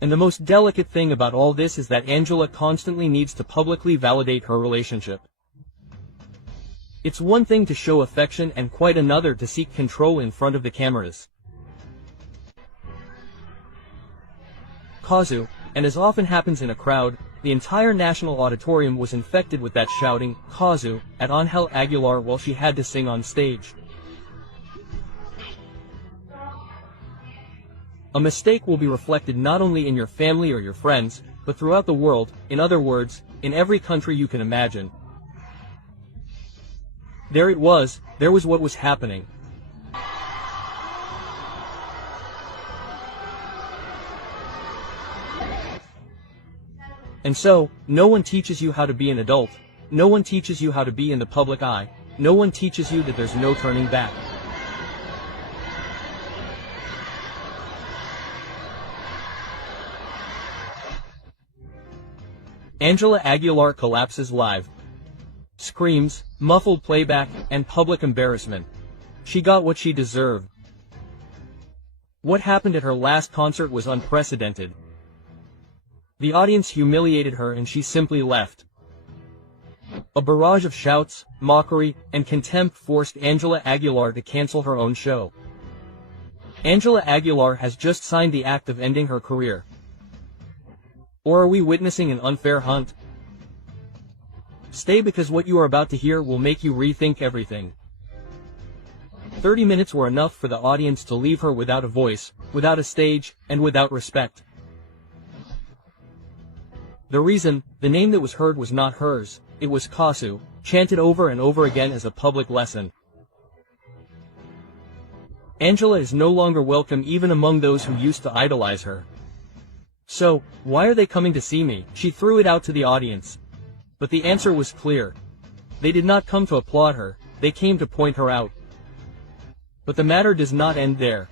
And the most delicate thing about all this is that Angela constantly needs to publicly validate her relationship. It's one thing to show affection and quite another to seek control in front of the cameras. CAZZU, and as often happens in a crowd, the entire national auditorium was infected with that shouting, CAZZU, at Ángel Aguilar while she had to sing on stage. A mistake will be reflected not only in your family or your friends, but throughout the world, in other words, in every country you can imagine. There was what was happening. And so, no one teaches you how to be an adult, no one teaches you how to be in the public eye, no one teaches you that there's no turning back. Angela Aguilar collapses live. Screams, muffled playback, and public embarrassment. She got what she deserved. What happened at her last concert was unprecedented. The audience humiliated her and she simply left. A barrage of shouts, mockery, and contempt forced Angela Aguilar to cancel her own show. Angela Aguilar has just signed the act of ending her career. Or are we witnessing an unfair hunt? Stay, because what you are about to hear will make you rethink everything. 30 minutes were enough for the audience to leave her without a voice, without a stage, and without respect. The reason, the name that was heard was not hers, it was CAZZU, chanted over and over again as a public lesson. Angela is no longer welcome even among those who used to idolize her. So, why are they coming to see me? She threw it out to the audience. But the answer was clear. They did not come to applaud her, they came to point her out. But the matter does not end there.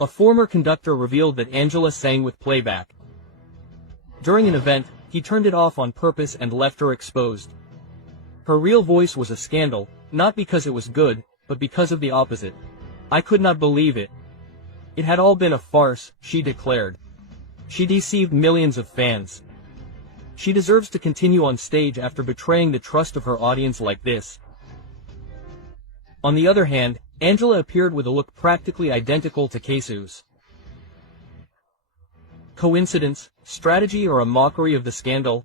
A former conductor revealed that Angela sang with playback. During an event, he turned it off on purpose and left her exposed. Her real voice was a scandal, not because it was good, but because of the opposite. I could not believe it. It had all been a farce, she declared. She deceived millions of fans. She deserves to continue on stage after betraying the trust of her audience like this. On the other hand, Angela appeared with a look practically identical to CAZZU's. Coincidence, strategy, or a mockery of the scandal?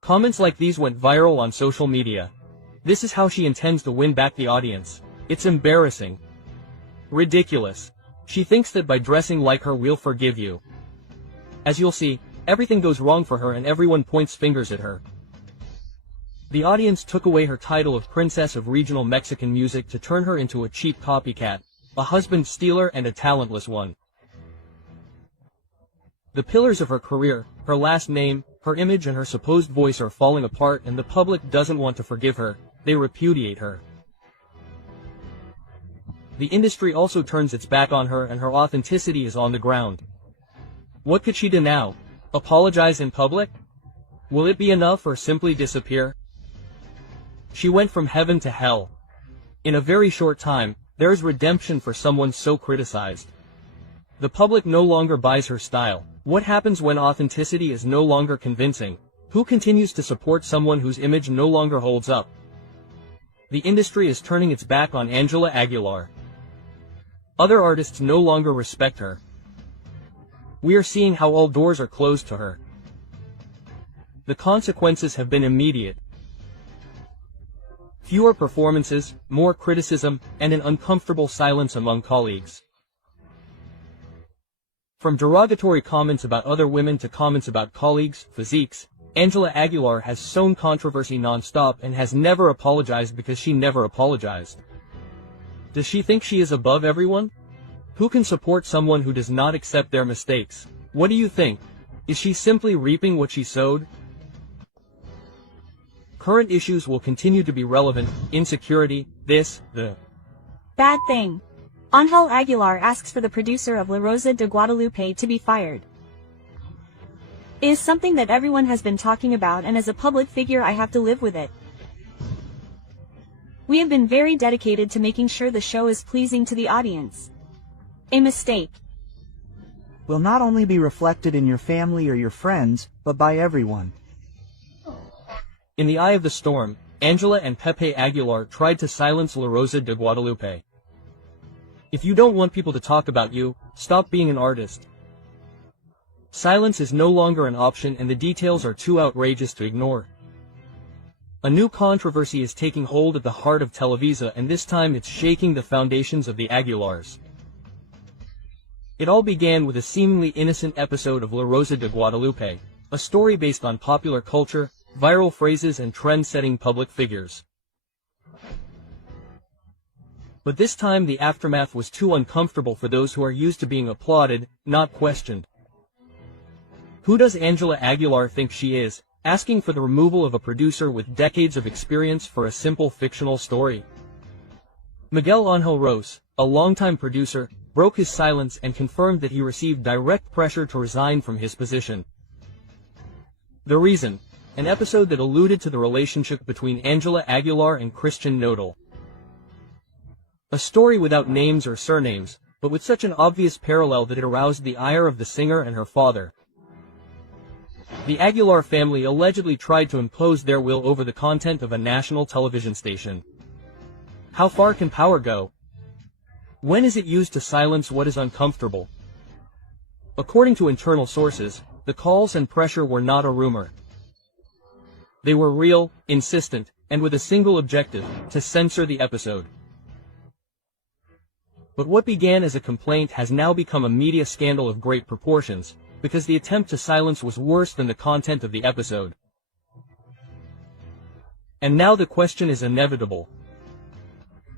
Comments like these went viral on social media. This is how she intends to win back the audience. It's embarrassing. Ridiculous. She thinks that by dressing like her we'll forgive you. As you'll see, everything goes wrong for her and everyone points fingers at her. The audience took away her title of Princess of Regional Mexican Music to turn her into a cheap copycat, a husband stealer and a talentless one. The pillars of her career, her last name, her image and her supposed voice are falling apart and the public doesn't want to forgive her, they repudiate her. The industry also turns its back on her and her authenticity is on the ground. What could she do now? Apologize in public? Will it be enough or simply disappear? She went from heaven to hell. In a very short time, there is redemption for someone so criticized. The public no longer buys her style. What happens when authenticity is no longer convincing? Who continues to support someone whose image no longer holds up? The industry is turning its back on Angela Aguilar. Other artists no longer respect her. We are seeing how all doors are closed to her. The consequences have been immediate. Fewer performances, more criticism, and an uncomfortable silence among colleagues. From derogatory comments about other women to comments about colleagues' physiques, Angela Aguilar has sown controversy non-stop and has never apologized because she never apologized. Does she think she is above everyone? Who can support someone who does not accept their mistakes? What do you think? Is she simply reaping what she sowed? Current issues will continue to be relevant: insecurity, this, the Bad thing. Angel Aguilar asks for the producer of La Rosa de Guadalupe to be fired. It is something that everyone has been talking about, and as a public figure I have to live with it. We have been very dedicated to making sure the show is pleasing to the audience. A mistake will not only be reflected in your family or your friends, but by everyone. In the eye of the storm, Angela and Pepe Aguilar tried to silence La Rosa de Guadalupe. If you don't want people to talk about you, stop being an artist. Silence is no longer an option, and the details are too outrageous to ignore. A new controversy is taking hold at the heart of Televisa, and this time it's shaking the foundations of the Aguilars. It all began with a seemingly innocent episode of La Rosa de Guadalupe, a story based on popular culture, viral phrases, and trend-setting public figures. But this time the aftermath was too uncomfortable for those who are used to being applauded, not questioned. Who does Angela Aguilar think she is, asking for the removal of a producer with decades of experience for a simple fictional story? Miguel Angel Rose, a longtime producer, broke his silence and confirmed that he received direct pressure to resign from his position. The reason: an episode that alluded to the relationship between Angela Aguilar and Christian Nodal. A story without names or surnames, but with such an obvious parallel that it aroused the ire of the singer and her father. The Aguilar family allegedly tried to impose their will over the content of a national television station. How far can power go? When is it used to silence what is uncomfortable? According to internal sources, the calls and pressure were not a rumor. They were real, insistent, and with a single objective: to censor the episode. But what began as a complaint has now become a media scandal of great proportions, because the attempt to silence was worse than the content of the episode. And now the question is inevitable.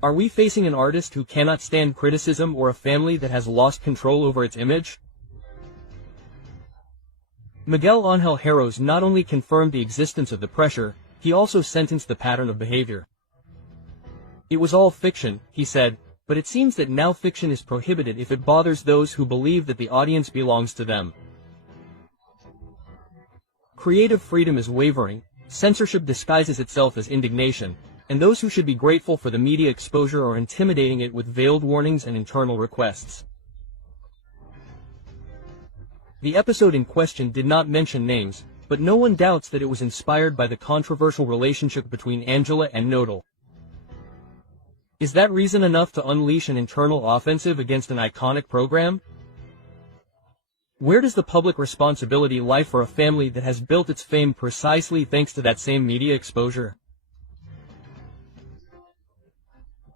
Are we facing an artist who cannot stand criticism, or a family that has lost control over its image? Miguel Angel Rose not only confirmed the existence of the pressure, he also sentenced the pattern of behavior. It was all fiction, he said, but it seems that now fiction is prohibited if it bothers those who believe that the audience belongs to them. Creative freedom is wavering, censorship disguises itself as indignation, and those who should be grateful for the media exposure are intimidating it with veiled warnings and internal requests. The episode in question did not mention names, but no one doubts that it was inspired by the controversial relationship between Angela and Nodal. Is that reason enough to unleash an internal offensive against an iconic program? Where does the public responsibility lie for a family that has built its fame precisely thanks to that same media exposure?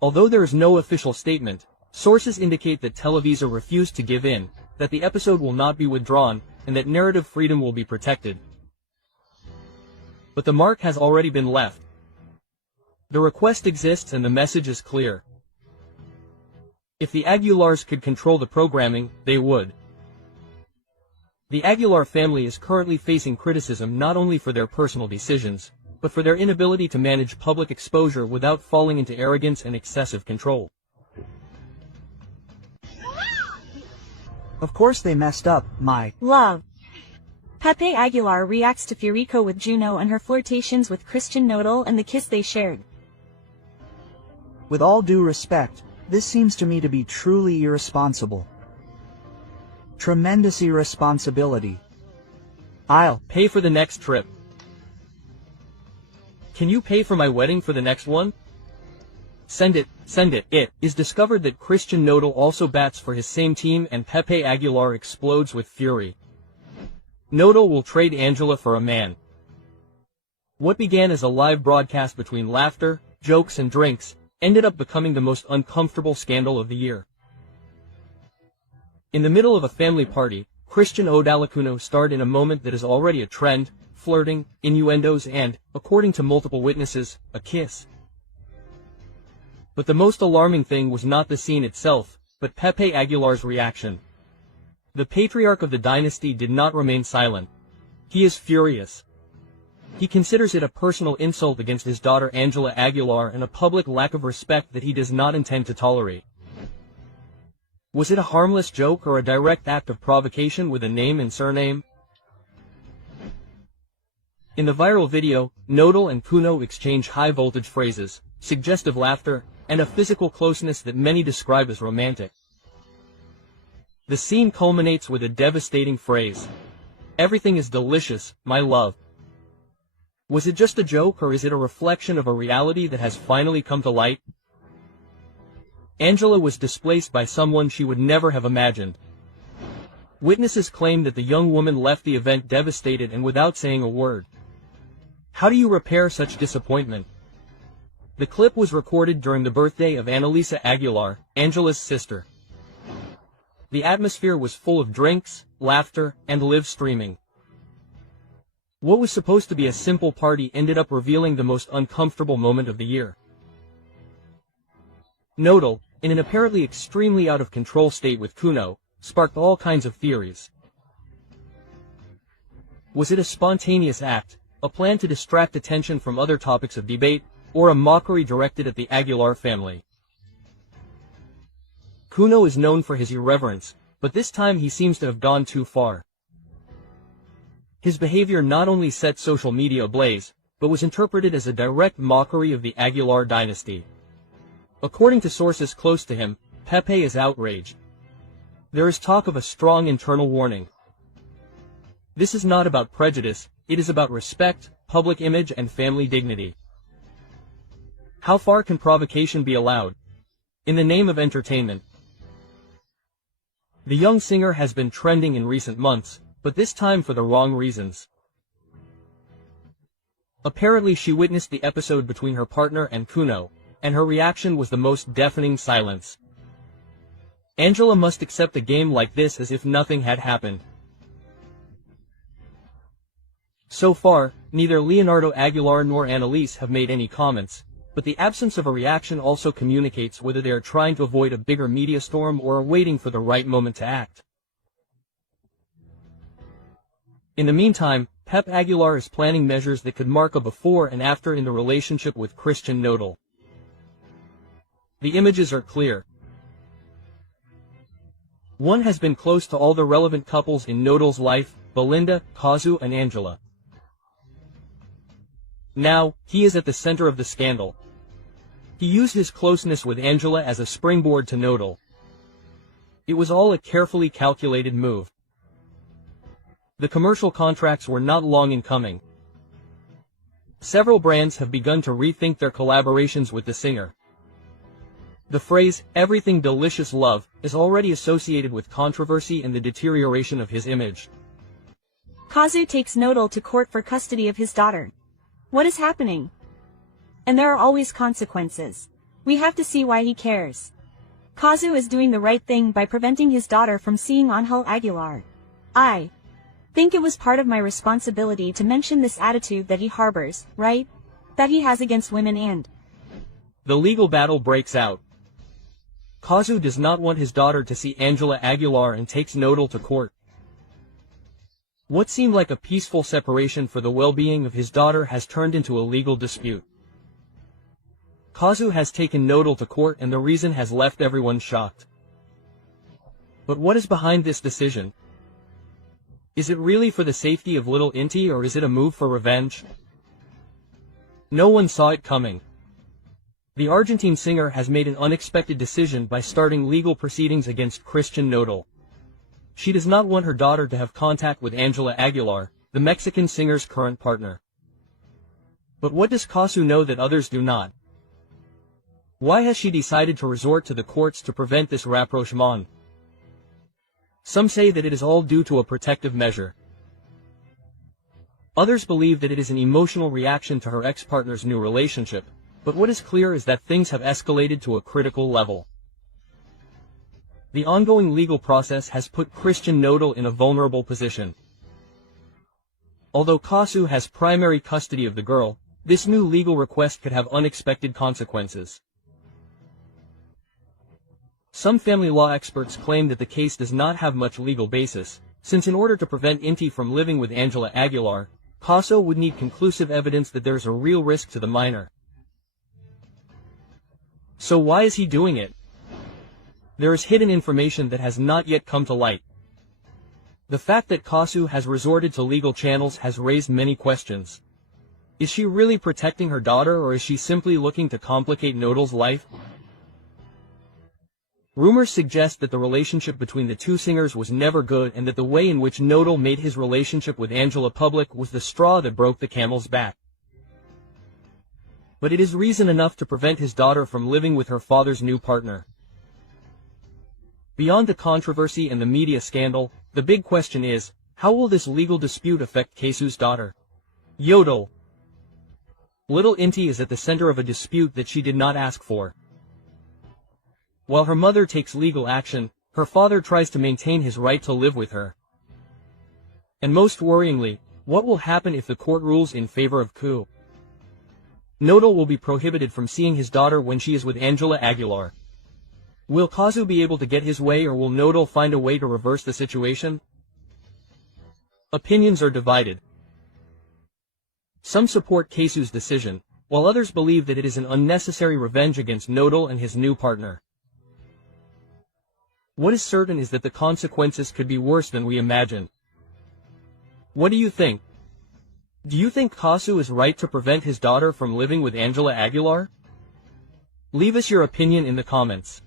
Although there is no official statement, sources indicate that Televisa refused to give in, that the episode will not be withdrawn, and that narrative freedom will be protected. But the mark has already been left. The request exists and the message is clear. If the Aguilars could control the programming, they would. The Aguilar family is currently facing criticism not only for their personal decisions, but for their inability to manage public exposure without falling into arrogance and excessive control. Of course they messed up, my love. Pepe Aguilar reacts to Furico with Juno and her flirtations with Christian Nodal and the kiss they shared. With all due respect, this seems to me to be truly irresponsible. Tremendous irresponsibility. I'll pay for the next trip. Can you pay for my wedding for the next one? Send it, send it. It is discovered that Christian Nodal also bats for his same team and Pepe Aguilar explodes with fury. Nodal will trade Angela for a man. What began as a live broadcast between laughter, jokes and drinks, ended up becoming the most uncomfortable scandal of the year. In the middle of a family party, Christian Odalacuno starred in a moment that is already a trend, flirting, innuendos and, according to multiple witnesses, a kiss. But the most alarming thing was not the scene itself, but Pepe Aguilar's reaction. The patriarch of the dynasty did not remain silent. He is furious. He considers it a personal insult against his daughter Angela Aguilar and a public lack of respect that he does not intend to tolerate. Was it a harmless joke or a direct act of provocation with a name and surname? In the viral video, Nodal and Cuno exchange high-voltage phrases, suggestive laughter, and a physical closeness that many describe as romantic. The scene culminates with a devastating phrase. "Everything is delicious, my love." Was it just a joke or is it a reflection of a reality that has finally come to light? Angela was displaced by someone she would never have imagined. Witnesses claim that the young woman left the event devastated and without saying a word. How do you repair such disappointment? The clip was recorded during the birthday of Annalisa Aguilar, Angela's sister. The atmosphere was full of drinks, laughter, and live streaming. What was supposed to be a simple party ended up revealing the most uncomfortable moment of the year. Nodal, in an apparently extremely out-of-control state with Cuno, sparked all kinds of theories. Was it a spontaneous act, a plan to distract attention from other topics of debate, or a mockery directed at the Aguilar family? Cuno is known for his irreverence, but this time he seems to have gone too far. His behavior not only set social media ablaze, but was interpreted as a direct mockery of the Aguilar dynasty. According to sources close to him, Pepe is outraged. There is talk of a strong internal warning. This is not about prejudice, it is about respect, public image and family dignity. How far can provocation be allowed? In the name of entertainment. The young singer has been trending in recent months, but this time for the wrong reasons. Apparently she witnessed the episode between her partner and Cuno, and her reaction was the most deafening silence. Angela must accept a game like this as if nothing had happened. So far, neither Leonardo Aguilar nor Annalise have made any comments, but the absence of a reaction also communicates whether they are trying to avoid a bigger media storm or are waiting for the right moment to act. In the meantime, Pep Aguilar is planning measures that could mark a before and after in the relationship with Christian Nodal. The images are clear. One has been close to all the relevant couples in Nodal's life, Belinda, CAZZU and Angela. Now, he is at the center of the scandal. He used his closeness with Angela as a springboard to Nodal. It was all a carefully calculated move. The commercial contracts were not long in coming. Several brands have begun to rethink their collaborations with the singer. The phrase, "everything delicious love," is already associated with controversy and the deterioration of his image. CAZZU takes Nodal to court for custody of his daughter. What is happening? And there are always consequences. We have to see why he cares. CAZZU is doing the right thing by preventing his daughter from seeing Angel Aguilar. I think it was part of my responsibility to mention this attitude that he harbors, right? That he has against women and... The legal battle breaks out. CAZZU does not want his daughter to see Angela Aguilar and takes Nodal to court. What seemed like a peaceful separation for the well-being of his daughter has turned into a legal dispute. CAZZU has taken Nodal to court and the reason has left everyone shocked. But what is behind this decision? Is it really for the safety of little Inti or is it a move for revenge? No one saw it coming. The Argentine singer has made an unexpected decision by starting legal proceedings against Christian Nodal. She does not want her daughter to have contact with Angela Aguilar, the Mexican singer's current partner. But what does CAZZU know that others do not? Why has she decided to resort to the courts to prevent this rapprochement? Some say that it is all due to a protective measure. Others believe that it is an emotional reaction to her ex-partner's new relationship, but what is clear is that things have escalated to a critical level. The ongoing legal process has put Christian Nodal in a vulnerable position. Although CAZZU has primary custody of the girl, this new legal request could have unexpected consequences. Some family law experts claim that the case does not have much legal basis, since in order to prevent Inti from living with Angela Aguilar, CAZZU would need conclusive evidence that there is a real risk to the minor. So why is he doing it? There is hidden information that has not yet come to light. The fact that CAZZU has resorted to legal channels has raised many questions. Is she really protecting her daughter, or is she simply looking to complicate Nodal's life? Rumors suggest that the relationship between the two singers was never good and that the way in which Nodal made his relationship with Angela public was the straw that broke the camel's back. But it is reason enough to prevent his daughter from living with her father's new partner. Beyond the controversy and the media scandal, the big question is, how will this legal dispute affect CAZZU's daughter? Yodel. Little Inti is at the center of a dispute that she did not ask for. While her mother takes legal action, her father tries to maintain his right to live with her. And most worryingly, what will happen if the court rules in favor of CAZZU? Nodal will be prohibited from seeing his daughter when she is with Angela Aguilar. Will CAZZU be able to get his way, or will Nodal find a way to reverse the situation? Opinions are divided. Some support CAZZU's decision, while others believe that it is an unnecessary revenge against Nodal and his new partner. What is certain is that the consequences could be worse than we imagine. What do you think? Do you think CAZZU is right to prevent his daughter from living with Angela Aguilar? Leave us your opinion in the comments.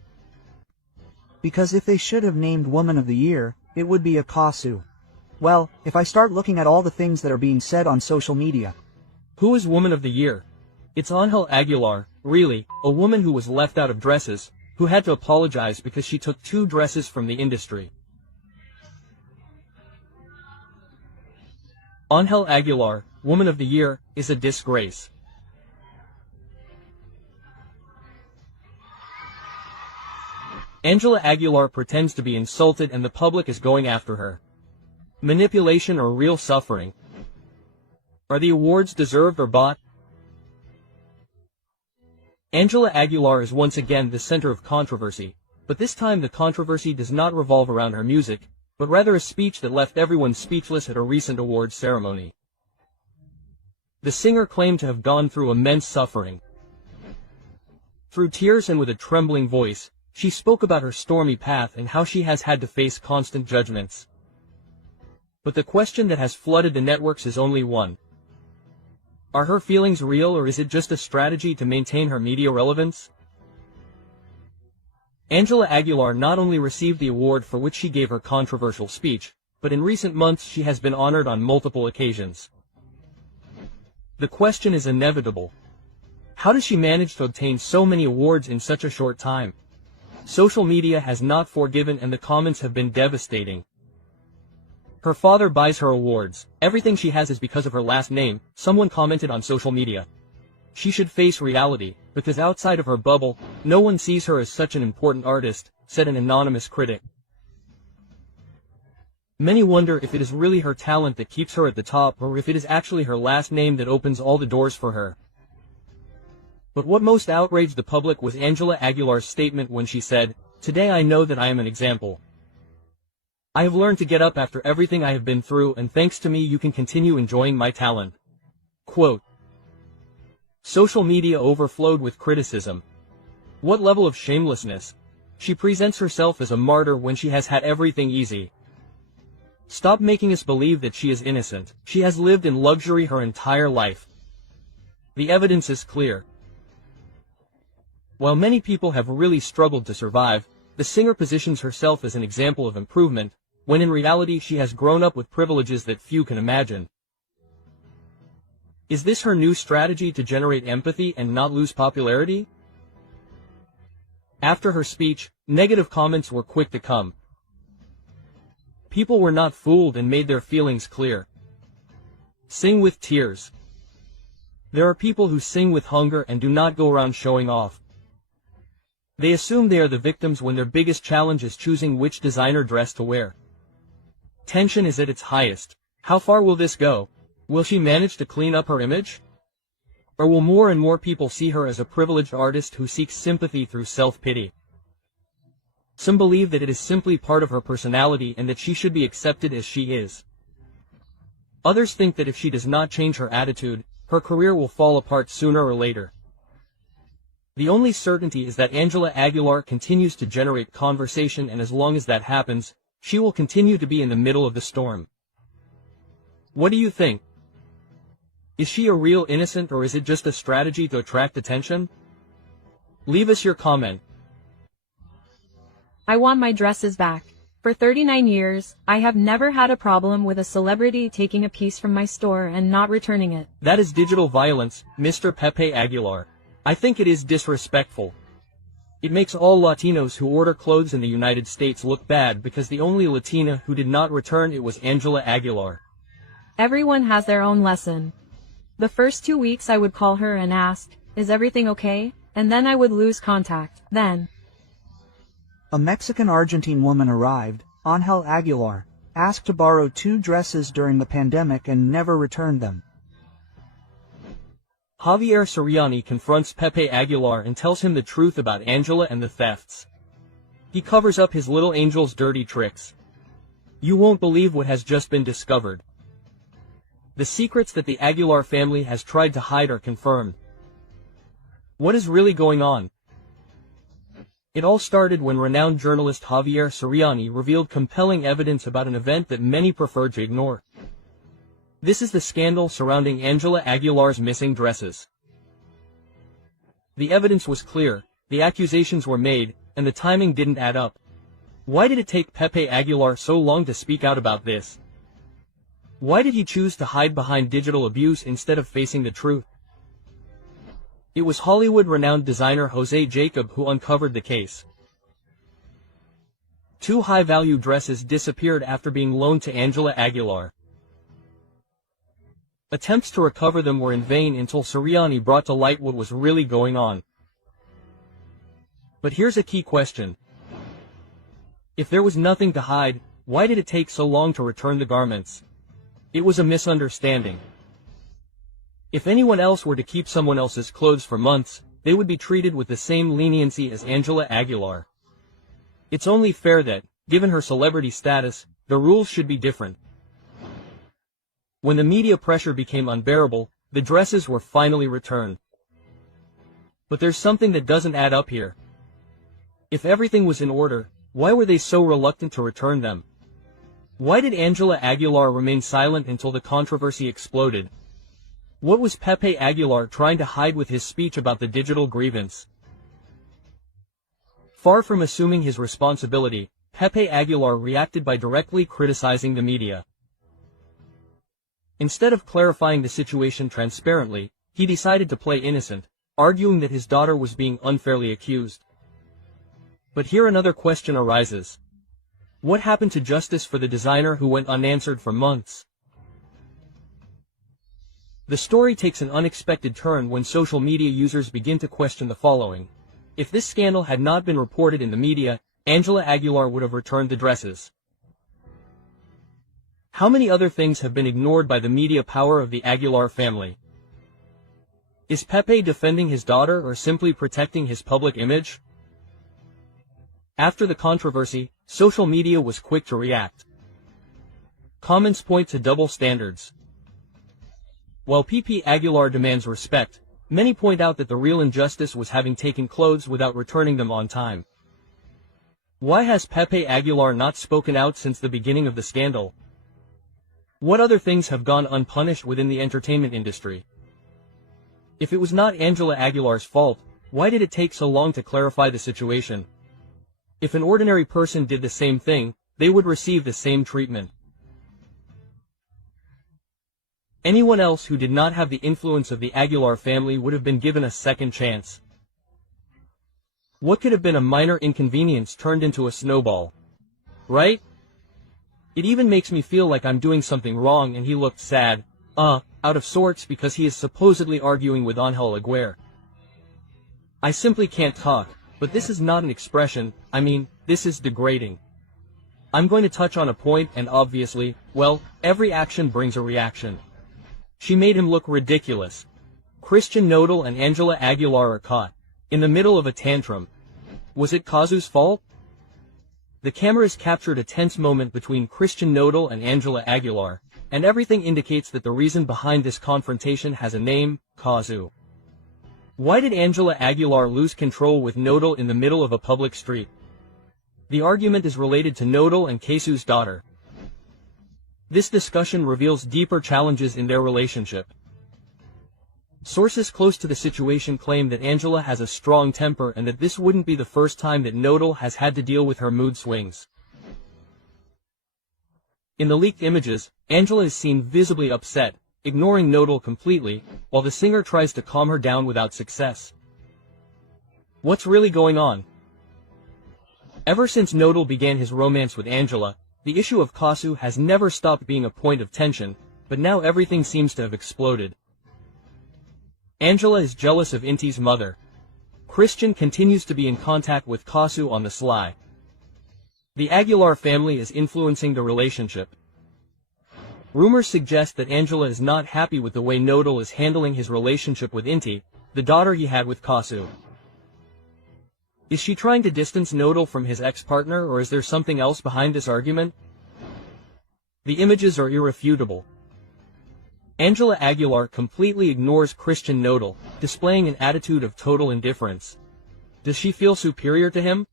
Because if they should have named Woman of the Year, it would be a CAZZU. Well, if I start looking at all the things that are being said on social media. Who is Woman of the Year? It's Angela Aguilar, really, a woman who was left out of dresses, who had to apologize because she took 2 dresses from the industry. Angela Aguilar, Woman of the Year, is a disgrace. Angela Aguilar pretends to be insulted and the public is going after her. Manipulation or real suffering? Are the awards deserved or bought? Angela Aguilar is once again the center of controversy, but this time the controversy does not revolve around her music, but rather a speech that left everyone speechless at a recent awards ceremony. The singer claimed to have gone through immense suffering. Through tears and with a trembling voice, she spoke about her stormy path and how she has had to face constant judgments. But the question that has flooded the networks is only one. Are her feelings real, or is it just a strategy to maintain her media relevance? Angela Aguilar not only received the award for which she gave her controversial speech, but in recent months she has been honored on multiple occasions. The question is inevitable. How does she manage to obtain so many awards in such a short time? Social media has not forgiven and the comments have been devastating. Her father buys her awards. Everything she has is because of her last name, someone commented on social media. She should face reality, because outside of her bubble, no one sees her as such an important artist, said an anonymous critic. Many wonder if it is really her talent that keeps her at the top, or if it is actually her last name that opens all the doors for her. But what most outraged the public was Angela Aguilar's statement when she said, "Today I know that I am an example. I have learned to get up after everything I have been through, and thanks to me you can continue enjoying my talent." Quote. Social media overflowed with criticism. What level of shamelessness? She presents herself as a martyr when she has had everything easy. Stop making us believe that she is innocent. She has lived in luxury her entire life. The evidence is clear. While many people have really struggled to survive, the singer positions herself as an example of improvement, when in reality she has grown up with privileges that few can imagine. Is this her new strategy to generate empathy and not lose popularity? After her speech, negative comments were quick to come. People were not fooled and made their feelings clear. Sing with tears. There are people who sing with hunger and do not go around showing off. They assume they are the victims when their biggest challenge is choosing which designer dress to wear. Tension is at its highest. How far will this go? Will she manage to clean up her image? Or will more and more people see her as a privileged artist who seeks sympathy through self-pity? Some believe that it is simply part of her personality and that she should be accepted as she is. Others think that if she does not change her attitude, her career will fall apart sooner or later. The only certainty is that Angela Aguilar continues to generate conversation, and as long as that happens, she will continue to be in the middle of the storm. What do you think? Is she a real innocent, or is it just a strategy to attract attention? Leave us your comment. I want my dresses back. For 39 years, I have never had a problem with a celebrity taking a piece from my store and not returning it. That is digital violence, Mr. Pepe Aguilar. I think it is disrespectful. It makes all Latinos who order clothes in the United States look bad because the only Latina who did not return it was Angela Aguilar. Everyone has their own lesson. The first 2 weeks I would call her and ask, "Is everything okay?" And then I would lose contact. Then a Mexican-Argentine woman arrived, Angel Aguilar, asked to borrow 2 dresses during the pandemic and never returned them. Javier Soriani confronts Pepe Aguilar and tells him the truth about Angela and the thefts. He covers up his little angel's dirty tricks. You won't believe what has just been discovered. The secrets that the Aguilar family has tried to hide are confirmed. What is really going on? It all started when renowned journalist Javier Soriani revealed compelling evidence about an event that many preferred to ignore. This is the scandal surrounding Angela Aguilar's missing dresses. The evidence was clear, the accusations were made, and the timing didn't add up. Why did it take Pepe Aguilar so long to speak out about this? Why did he choose to hide behind digital abuse instead of facing the truth? It was Hollywood-renowned designer Jose Jacob who uncovered the case. 2 high-value dresses disappeared after being loaned to Angela Aguilar. Attempts to recover them were in vain until Soriani brought to light what was really going on. But here's a key question. If there was nothing to hide, why did it take so long to return the garments? It was a misunderstanding. If anyone else were to keep someone else's clothes for months, they would be treated with the same leniency as Angela Aguilar. It's only fair that, given her celebrity status, the rules should be different. When the media pressure became unbearable, the dresses were finally returned. But there's something that doesn't add up here. If everything was in order, why were they so reluctant to return them? Why did Angela Aguilar remain silent until the controversy exploded? What was Pepe Aguilar trying to hide with his speech about the digital grievance? Far from assuming his responsibility, Pepe Aguilar reacted by directly criticizing the media. Instead of clarifying the situation transparently, he decided to play innocent, arguing that his daughter was being unfairly accused. But here another question arises. What happened to justice for the designer who went unanswered for months? The story takes an unexpected turn when social media users begin to question the following. If this scandal had not been reported in the media, Angela Aguilar would have returned the dresses. How many other things have been ignored by the media power of the Aguilar family? Is Pepe defending his daughter or simply protecting his public image? After the controversy, social media was quick to react. Comments point to double standards. While Pepe Aguilar demands respect, many point out that the real injustice was having taken clothes without returning them on time. Why has Pepe Aguilar not spoken out since the beginning of the scandal? What other things have gone unpunished within the entertainment industry? If it was not Angela Aguilar's fault, why did it take so long to clarify the situation? If an ordinary person did the same thing, they would receive the same treatment. Anyone else who did not have the influence of the Aguilar family would have been given a second chance. What could have been a minor inconvenience turned into a snowball? Right? It even makes me feel like I'm doing something wrong, and he looked sad, out of sorts, because he is supposedly arguing with Angel Aguirre. I simply can't talk, but this is not an expression, I mean, this is degrading. I'm going to touch on a point, and obviously, well, every action brings a reaction. She made him look ridiculous. Christian Nodal and Angela Aguilar are caught in the middle of a tantrum. Was it CAZZU's fault? The cameras captured a tense moment between Christian Nodal and Angela Aguilar, and everything indicates that the reason behind this confrontation has a name: CAZZU. Why did Angela Aguilar lose control with Nodal in the middle of a public street? The argument is related to Nodal and CAZZU's daughter. This discussion reveals deeper challenges in their relationship. Sources close to the situation claim that Angela has a strong temper and that this wouldn't be the first time that Nodal has had to deal with her mood swings. In the leaked images, Angela is seen visibly upset, ignoring Nodal completely, while the singer tries to calm her down without success. What's really going on? Ever since Nodal began his romance with Angela, the issue of CAZZU has never stopped being a point of tension, but now everything seems to have exploded. Angela is jealous of Inti's mother. Christian continues to be in contact with CAZZU on the sly. The Aguilar family is influencing the relationship. Rumors suggest that Angela is not happy with the way Nodal is handling his relationship with Inti, the daughter he had with CAZZU. Is she trying to distance Nodal from his ex-partner, or is there something else behind this argument? The images are irrefutable. Angela Aguilar completely ignores Christian Nodal, displaying an attitude of total indifference. Does she feel superior to him?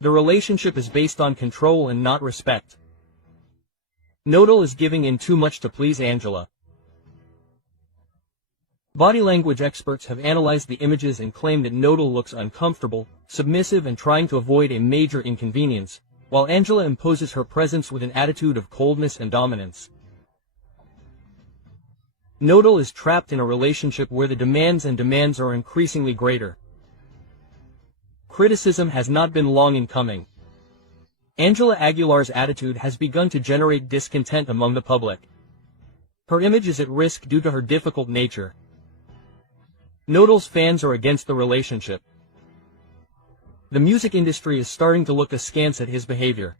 The relationship is based on control and not respect. Nodal is giving in too much to please Angela. Body language experts have analyzed the images and claim that Nodal looks uncomfortable, submissive, and trying to avoid a major inconvenience, while Angela imposes her presence with an attitude of coldness and dominance. Nodal is trapped in a relationship where the demands are increasingly greater. Criticism has not been long in coming. Angela Aguilar's attitude has begun to generate discontent among the public. Her image is at risk due to her difficult nature. Nodal's fans are against the relationship. The music industry is starting to look askance at his behavior.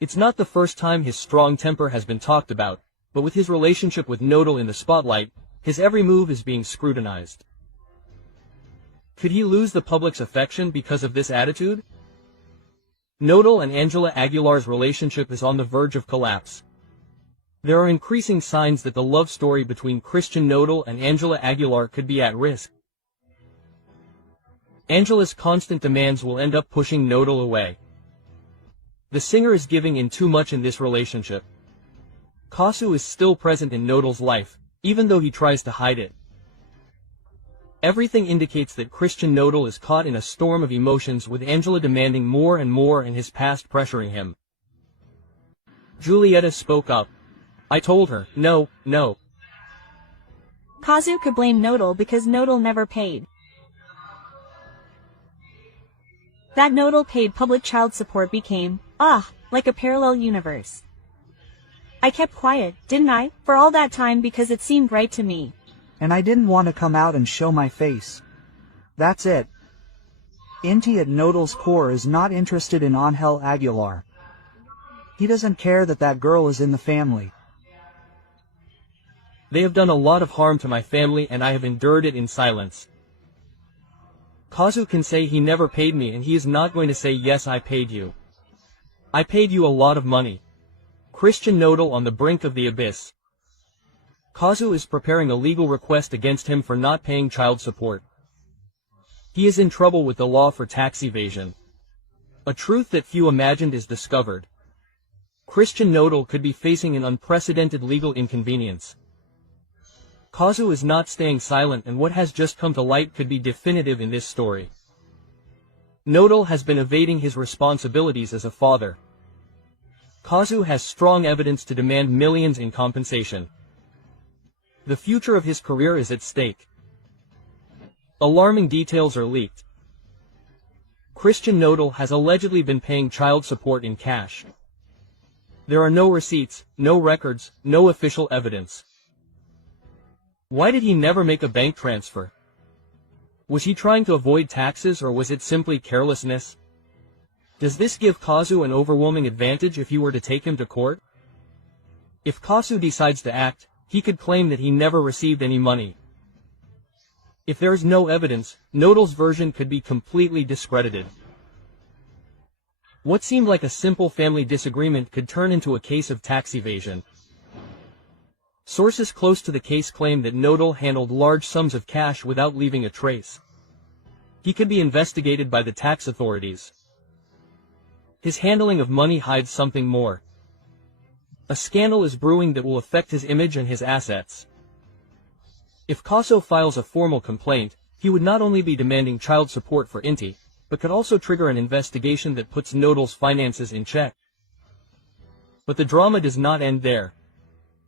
It's not the first time his strong temper has been talked about, but with his relationship with Nodal in the spotlight, his every move is being scrutinized. Could he lose the public's affection because of this attitude? Nodal and Angela Aguilar's relationship is on the verge of collapse. There are increasing signs that the love story between Christian Nodal and Angela Aguilar could be at risk. Angela's constant demands will end up pushing Nodal away. The singer is giving in too much in this relationship. CAZZU is still present in Nodal's life, even though he tries to hide it. Everything indicates that Christian Nodal is caught in a storm of emotions, with Angela demanding more and more and his past pressuring him. Julieta spoke up. I told her, no. CAZZU could blame Nodal because Nodal never paid. That Nodal paid public child support became, like a parallel universe. I kept quiet, didn't I, for all that time because it seemed right to me. And I didn't want to come out and show my face. That's it. Inti at Nodal's core is not interested in Angel Aguilar. He doesn't care that that girl is in the family. They have done a lot of harm to my family and I have endured it in silence. CAZZU can say he never paid me, and he is not going to say yes, I paid you. I paid you a lot of money. Christian Nodal on the brink of the abyss. CAZZU is preparing a legal request against him for not paying child support. He is in trouble with the law for tax evasion. A truth that few imagined is discovered. Christian Nodal could be facing an unprecedented legal inconvenience. CAZZU is not staying silent, and what has just come to light could be definitive in this story. Nodal has been evading his responsibilities as a father. CAZZU has strong evidence to demand millions in compensation. The future of his career is at stake. Alarming details are leaked. Christian Nodal has allegedly been paying child support in cash. There are no receipts, no records, no official evidence. Why did he never make a bank transfer? Was he trying to avoid taxes, or was it simply carelessness? Does this give CAZZU an overwhelming advantage if he were to take him to court? If CAZZU decides to act, he could claim that he never received any money. If there is no evidence, Nodal's version could be completely discredited. What seemed like a simple family disagreement could turn into a case of tax evasion. Sources close to the case claim that Nodal handled large sums of cash without leaving a trace. He could be investigated by the tax authorities. His handling of money hides something more. A scandal is brewing that will affect his image and his assets. If CAZZU files a formal complaint, he would not only be demanding child support for Inti, but could also trigger an investigation that puts Nodal's finances in check. But the drama does not end there.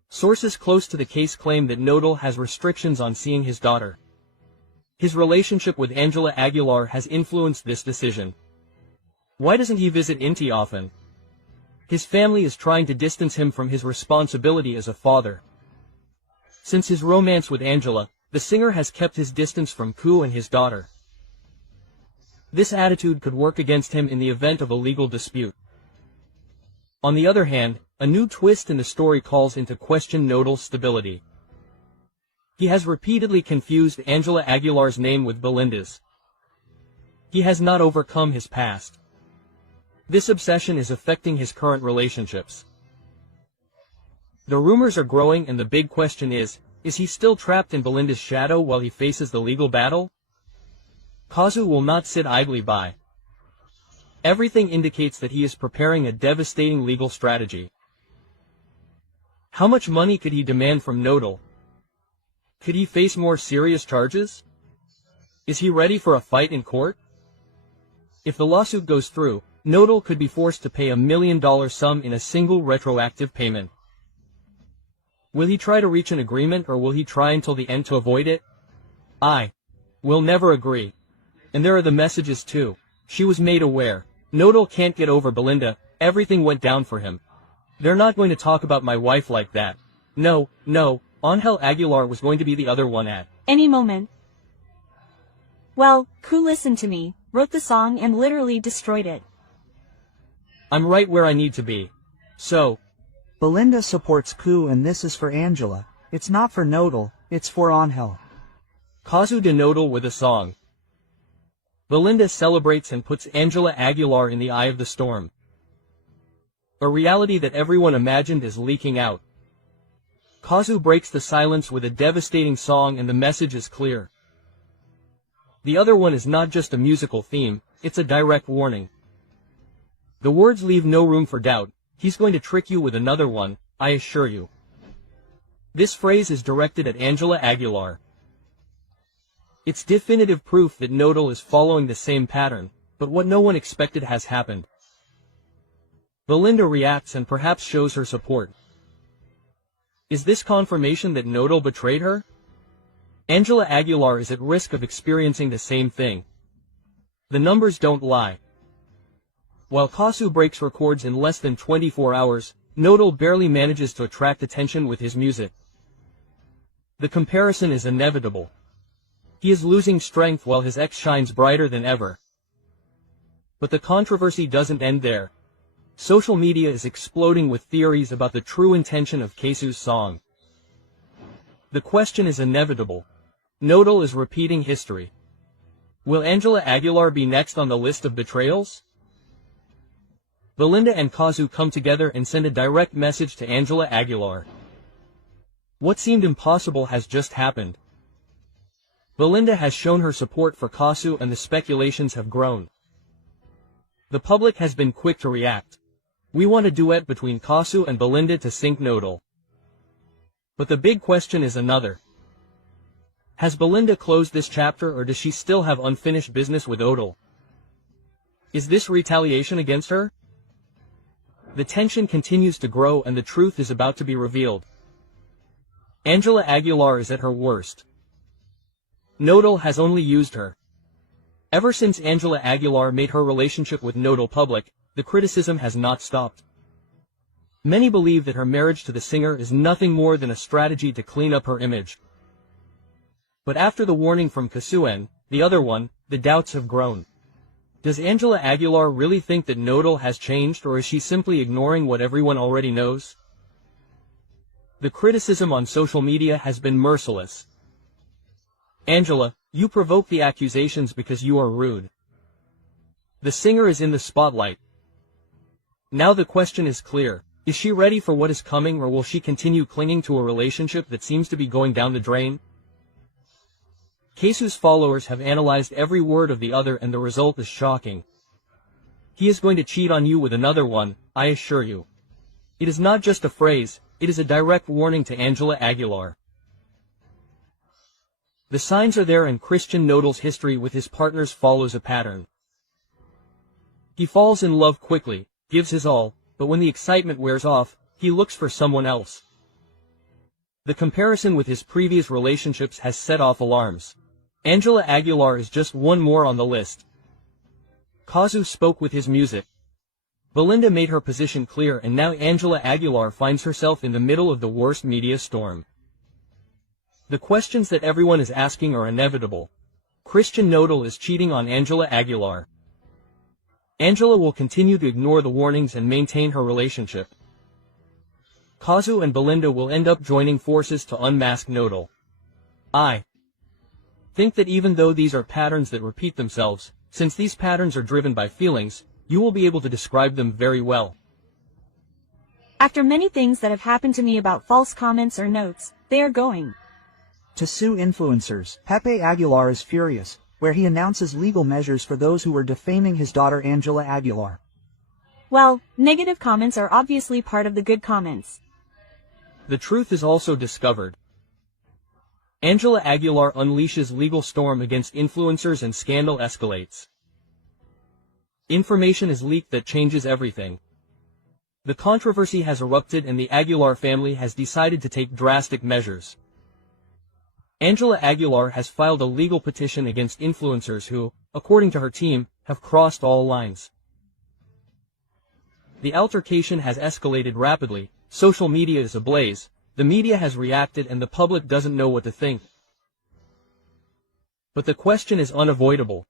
Sources close to the case claim that Nodal has restrictions on seeing his daughter. His relationship with Angela Aguilar has influenced this decision. Why doesn't he visit Inti often? His family is trying to distance him from his responsibility as a father. Since his romance with Angela, the singer has kept his distance from Ku and his daughter. This attitude could work against him in the event of a legal dispute. On the other hand, a new twist in the story calls into question Nodal's stability. He has repeatedly confused Angela Aguilar's name with Belinda's. He has not overcome his past. This obsession is affecting his current relationships. The rumors are growing, and the big question is he still trapped in Belinda's shadow while he faces the legal battle? CAZZU will not sit idly by. Everything indicates that he is preparing a devastating legal strategy. How much money could he demand from Nodal? Could he face more serious charges? Is he ready for a fight in court? If the lawsuit goes through, Nodal could be forced to pay $1 million sum in a single retroactive payment. Will he try to reach an agreement, or will he try until the end to avoid it? Will never agree. And there are the messages too. She was made aware. Nodal can't get over Belinda, everything went down for him. They're not going to talk about my wife like that. No, Angel Aguilar was going to be the other one at any moment. Well, Ku listened to me, wrote the song and literally destroyed it. I'm right where I need to be. So, Belinda supports Ku, and this is for Angela. It's not for Nodal, it's for Angel. CAZZU de Nodal with a song. Belinda celebrates and puts Angela Aguilar in the eye of the storm. A reality that everyone imagined is leaking out. CAZZU breaks the silence with a devastating song, and the message is clear. The other one is not just a musical theme, it's a direct warning. The words leave no room for doubt. He's going to trick you with another one, I assure you. This phrase is directed at Angela Aguilar. It's definitive proof that Nodal is following the same pattern, but what no one expected has happened. Belinda reacts and perhaps shows her support. Is this confirmation that Nodal betrayed her? Angela Aguilar is at risk of experiencing the same thing. The numbers don't lie. While CAZZU breaks records in less than 24 hours, Nodal barely manages to attract attention with his music. The comparison is inevitable. He is losing strength while his ex shines brighter than ever. But the controversy doesn't end there. Social media is exploding with theories about the true intention of CAZZU's song. The question is inevitable. Nodal is repeating history. Will Angela Aguilar be next on the list of betrayals? Belinda and CAZZU come together and send a direct message to Angela Aguilar. What seemed impossible has just happened. Belinda has shown her support for CAZZU, and the speculations have grown. The public has been quick to react. We want a duet between CAZZU and Belinda to sink Nodal. But the big question is another. Has Belinda closed this chapter, or does she still have unfinished business with Nodal? Is this retaliation against her? The tension continues to grow and the truth is about to be revealed. Angela Aguilar is at her worst. Nodal has only used her. Ever since Angela Aguilar made her relationship with Nodal public, the criticism has not stopped. Many believe that her marriage to the singer is nothing more than a strategy to clean up her image. But after the warning from Casu, the other one, the doubts have grown. Does Angela Aguilar really think that Nodal has changed, or is she simply ignoring what everyone already knows? The criticism on social media has been merciless. Angela, you provoke the accusations because you are rude. The singer is in the spotlight. Now the question is clear. Is she ready for what is coming, or will she continue clinging to a relationship that seems to be going down the drain? CAZZU's followers have analyzed every word of the other and the result is shocking. He is going to cheat on you with another one, I assure you. It is not just a phrase, it is a direct warning to Angela Aguilar. The signs are there, and Christian Nodal's history with his partners follows a pattern. He falls in love quickly, gives his all, but when the excitement wears off, he looks for someone else. The comparison with his previous relationships has set off alarms. Angela Aguilar is just one more on the list. CAZZU spoke with his music. Belinda made her position clear, and now Angela Aguilar finds herself in the middle of the worst media storm. The questions that everyone is asking are inevitable. Christian Nodal is cheating on Angela Aguilar. Angela will continue to ignore the warnings and maintain her relationship. CAZZU and Belinda will end up joining forces to unmask Nodal. I think that even though these are patterns that repeat themselves, since these patterns are driven by feelings, you will be able to describe them very well. After many things that have happened to me about false comments or notes, they are going to sue influencers. Pepe Aguilar is furious, where he announces legal measures for those who were defaming his daughter Angela Aguilar. Well, negative comments are obviously part of the good comments. The truth is also discovered. Angela Aguilar unleashes legal storm against influencers and scandal escalates. Information is leaked that changes everything. The controversy has erupted and the Aguilar family has decided to take drastic measures. Angela Aguilar has filed a legal petition against influencers who, according to her team, have crossed all lines. The altercation has escalated rapidly, social media is ablaze, the media has reacted and the public doesn't know what to think. But the question is unavoidable.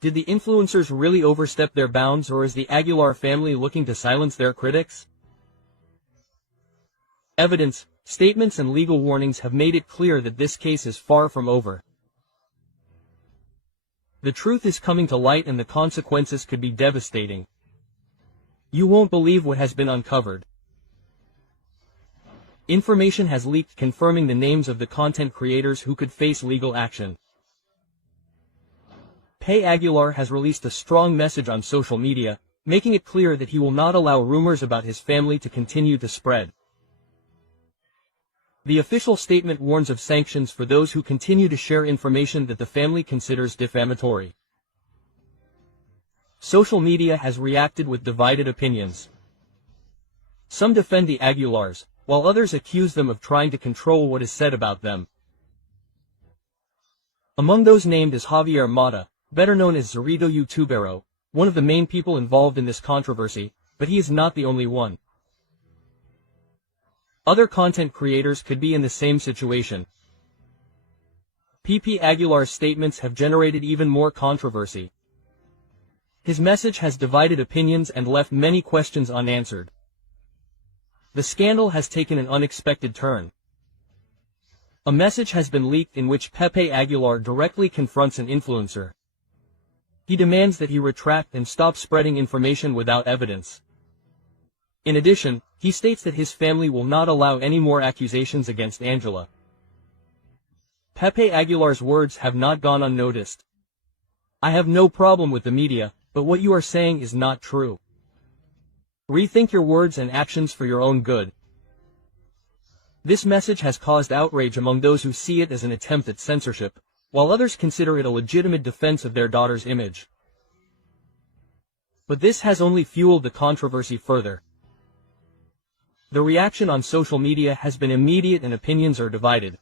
Did the influencers really overstep their bounds, or is the Aguilar family looking to silence their critics? Evidence, statements and legal warnings have made it clear that this case is far from over. The truth is coming to light and the consequences could be devastating. You won't believe what has been uncovered. Information has leaked confirming the names of the content creators who could face legal action. Pepe Aguilar has released a strong message on social media, making it clear that he will not allow rumors about his family to continue to spread. The official statement warns of sanctions for those who continue to share information that the family considers defamatory. Social media has reacted with divided opinions. Some defend the Aguilars, while others accuse them of trying to control what is said about them. Among those named is Javier Mata, better known as Zorrito YouTubero, one of the main people involved in this controversy, but he is not the only one. Other content creators could be in the same situation. Pepe Aguilar's statements have generated even more controversy. His message has divided opinions and left many questions unanswered. The scandal has taken an unexpected turn. A message has been leaked in which Pepe Aguilar directly confronts an influencer. He demands that he retract and stop spreading information without evidence. In addition, he states that his family will not allow any more accusations against Angela. Pepe Aguilar's words have not gone unnoticed. I have no problem with the media, but what you are saying is not true. Rethink your words and actions for your own good. This message has caused outrage among those who see it as an attempt at censorship, while others consider it a legitimate defense of their daughter's image. But this has only fueled the controversy further. The reaction on social media has been immediate and opinions are divided.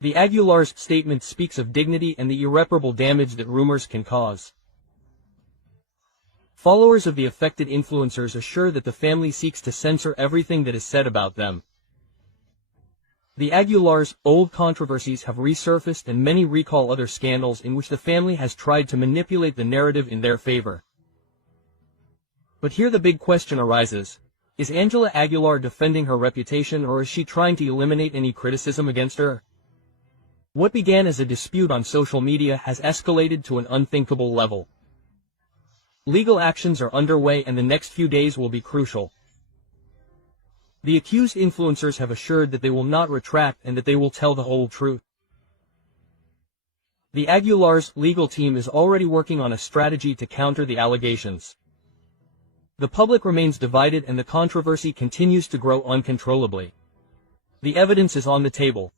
The Aguilar's statement speaks of dignity and the irreparable damage that rumors can cause. Followers of the affected influencers assure that the family seeks to censor everything that is said about them. The Aguilar's old controversies have resurfaced and many recall other scandals in which the family has tried to manipulate the narrative in their favor. But here the big question arises. Is Angela Aguilar defending her reputation or is she trying to eliminate any criticism against her? What began as a dispute on social media has escalated to an unthinkable level. Legal actions are underway and the next few days will be crucial. The accused influencers have assured that they will not retract and that they will tell the whole truth. The Aguilar's legal team is already working on a strategy to counter the allegations. The public remains divided and the controversy continues to grow uncontrollably. The evidence is on the table.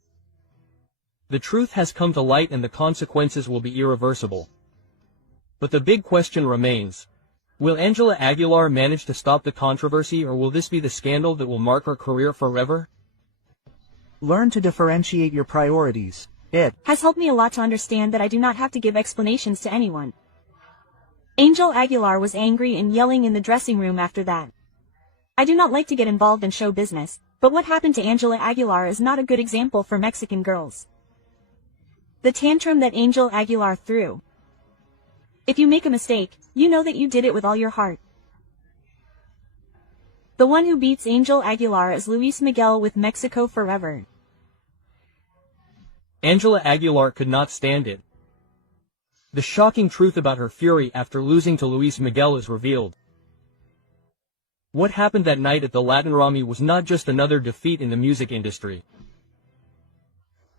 The truth has come to light and the consequences will be irreversible. But the big question remains. Will Angela Aguilar manage to stop the controversy or will this be the scandal that will mark her career forever? Learn to differentiate your priorities. It has helped me a lot to understand that I do not have to give explanations to anyone. Angel Aguilar was angry and yelling in the dressing room after that. I do not like to get involved in show business, but what happened to Angela Aguilar is not a good example for Mexican girls. The tantrum that Angel Aguilar threw. If you make a mistake, you know that you did it with all your heart. The one who beats Angel Aguilar is Luis Miguel with Mexico Forever. Angela Aguilar could not stand it. The shocking truth about her fury after losing to Luis Miguel is revealed. What happened that night at the Latin Grammy was not just another defeat in the music industry.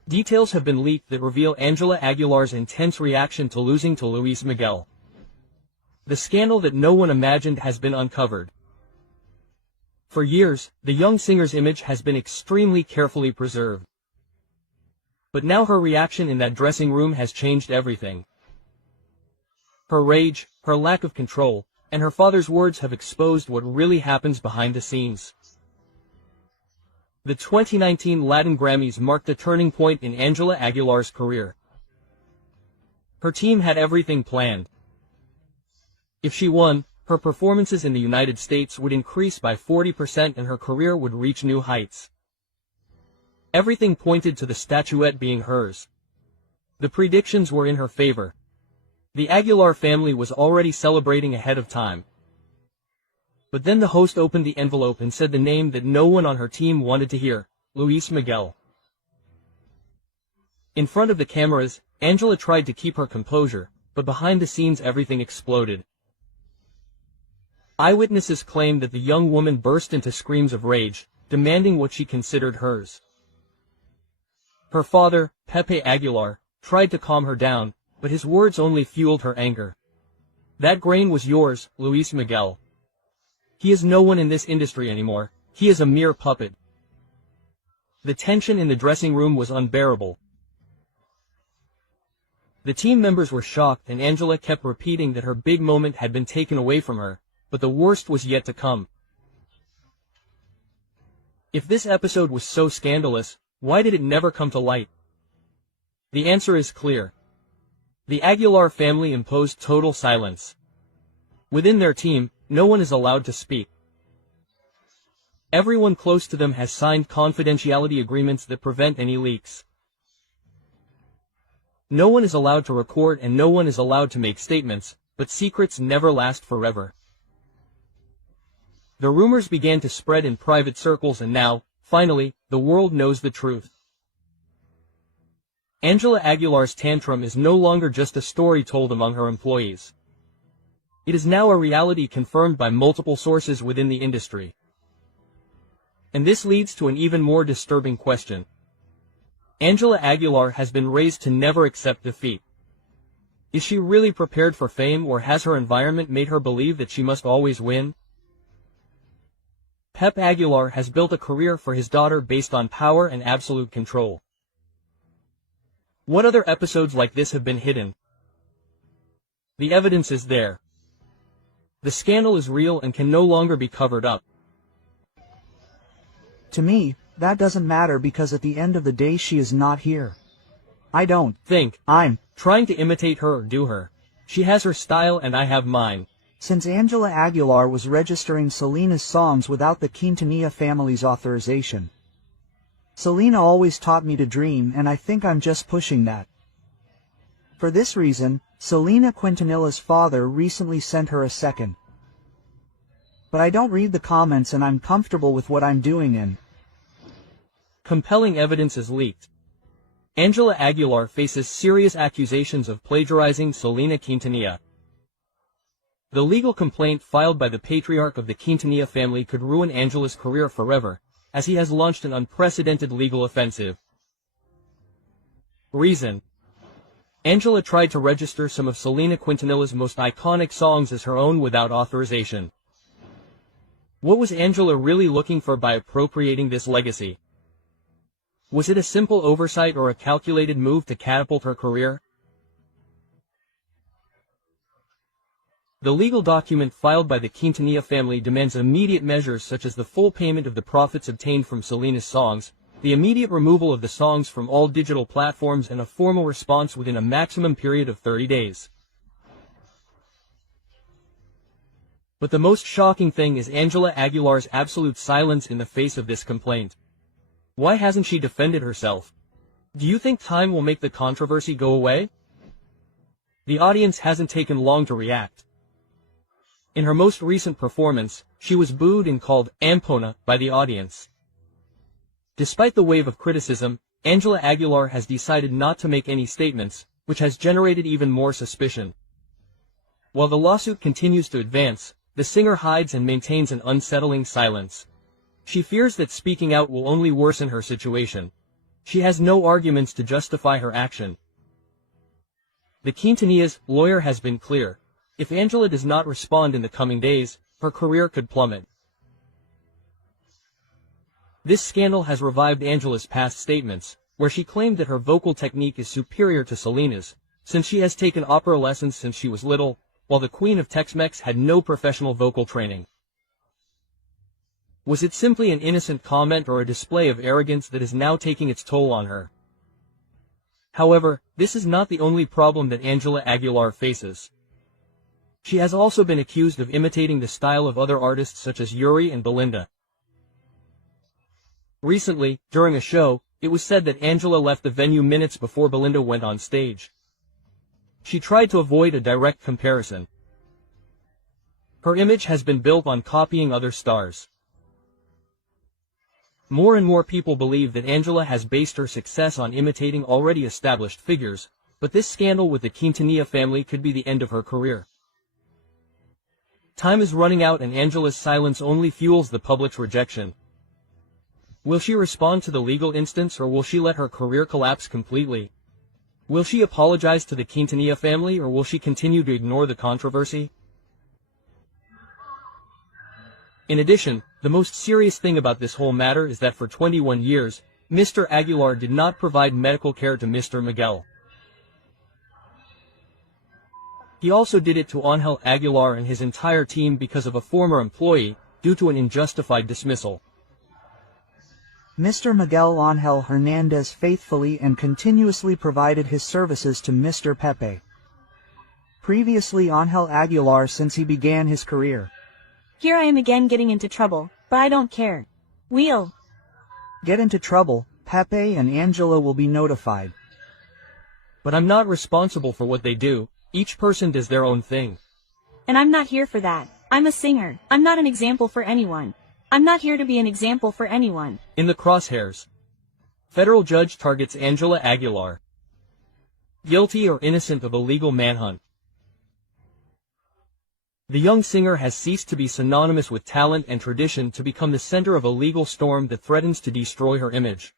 Details have been leaked that reveal Angela Aguilar's intense reaction to losing to Luis Miguel. The scandal that no one imagined has been uncovered. For years, the young singer's image has been extremely carefully preserved. But now her reaction in that dressing room has changed everything. Her rage, her lack of control, and her father's words have exposed what really happens behind the scenes. The 2019 Latin Grammys marked a turning point in Angela Aguilar's career. Her team had everything planned. If she won, her performances in the United States would increase by 40% and her career would reach new heights. Everything pointed to the statuette being hers. The predictions were in her favor. The Aguilar family was already celebrating ahead of time. But then the host opened the envelope and said the name that no one on her team wanted to hear, Luis Miguel. In front of the cameras, Angela tried to keep her composure, but behind the scenes everything exploded. Eyewitnesses claimed that the young woman burst into screams of rage, demanding what she considered hers. Her father, Pepe Aguilar, tried to calm her down, but his words only fueled her anger. That grain was yours, Luis Miguel. He is no one in this industry anymore, he is a mere puppet. The tension in the dressing room was unbearable. The team members were shocked and Angela kept repeating that her big moment had been taken away from her, but the worst was yet to come. If this episode was so scandalous, why did it never come to light? The answer is clear. The Aguilar family imposed total silence. Within their team, no one is allowed to speak. Everyone close to them has signed confidentiality agreements that prevent any leaks. No one is allowed to record and no one is allowed to make statements, but secrets never last forever. The rumors began to spread in private circles and now, finally, the world knows the truth. Angela Aguilar's tantrum is no longer just a story told among her employees. It is now a reality confirmed by multiple sources within the industry. And this leads to an even more disturbing question. Angela Aguilar has been raised to never accept defeat. Is she really prepared for fame or has her environment made her believe that she must always win? Pep Aguilar has built a career for his daughter based on power and absolute control. What other episodes like this have been hidden? The evidence is there. The scandal is real and can no longer be covered up. To me, that doesn't matter because at the end of the day she is not here. I don't think I'm trying to imitate her or do her. She has her style and I have mine. Since Angela Aguilar was registering Selena's songs without the Quintanilla family's authorization. Selena always taught me to dream and I think I'm just pushing that. For this reason, Selena Quintanilla's father recently sent her a second. But I don't read the comments and I'm comfortable with what I'm doing in. Compelling evidence is leaked. Angela Aguilar faces serious accusations of plagiarizing Selena Quintanilla. The legal complaint filed by the patriarch of the Quintanilla family could ruin Angela's career forever, as he has launched an unprecedented legal offensive. Reason: Angela tried to register some of Selena Quintanilla's most iconic songs as her own without authorization. What was Angela really looking for by appropriating this legacy? Was it a simple oversight or a calculated move to catapult her career? The legal document filed by the Quintanilla family demands immediate measures such as the full payment of the profits obtained from Selena's songs, the immediate removal of the songs from all digital platforms and a formal response within a maximum period of 30 days. But the most shocking thing is Angela Aguilar's absolute silence in the face of this complaint. Why hasn't she defended herself? Do you think time will make the controversy go away? The audience hasn't taken long to react. In her most recent performance, she was booed and called Ampona by the audience. Despite the wave of criticism, Angela Aguilar has decided not to make any statements, which has generated even more suspicion. While the lawsuit continues to advance, the singer hides and maintains an unsettling silence. She fears that speaking out will only worsen her situation. She has no arguments to justify her action. The Quintanillas' lawyer has been clear. If Angela does not respond in the coming days, her career could plummet. This scandal has revived Angela's past statements, where she claimed that her vocal technique is superior to Selena's, since she has taken opera lessons since she was little, while the Queen of Tex-Mex had no professional vocal training. Was it simply an innocent comment or a display of arrogance that is now taking its toll on her? However, this is not the only problem that Angela Aguilar faces. She has also been accused of imitating the style of other artists such as Yuri and Belinda. Recently, during a show, it was said that Angela left the venue minutes before Belinda went on stage. She tried to avoid a direct comparison. Her image has been built on copying other stars. More and more people believe that Angela has based her success on imitating already established figures, but this scandal with the Quintanilla family could be the end of her career. Time is running out and Angela's silence only fuels the public's rejection. Will she respond to the legal instance or will she let her career collapse completely? Will she apologize to the Quintanilla family or will she continue to ignore the controversy? In addition, the most serious thing about this whole matter is that for 21 years, Mr. Aguilar did not provide medical care to Mr. Miguel. He also did it to Angel Aguilar and his entire team because of a former employee, due to an unjustified dismissal. Mr. Miguel Angel Hernandez faithfully and continuously provided his services to Mr. Pepe. Previously Angel Aguilar since he began his career. Here I am again getting into trouble, but I don't care. We'll get into trouble, Pepe and Angela will be notified. But I'm not responsible for what they do. Each person does their own thing. And I'm not here for that. I'm a singer. I'm not an example for anyone. I'm not here to be an example for anyone. In the crosshairs. Federal judge targets Angela Aguilar. Guilty or innocent of illegal manhunt. The young singer has ceased to be synonymous with talent and tradition to become the center of a legal storm that threatens to destroy her image.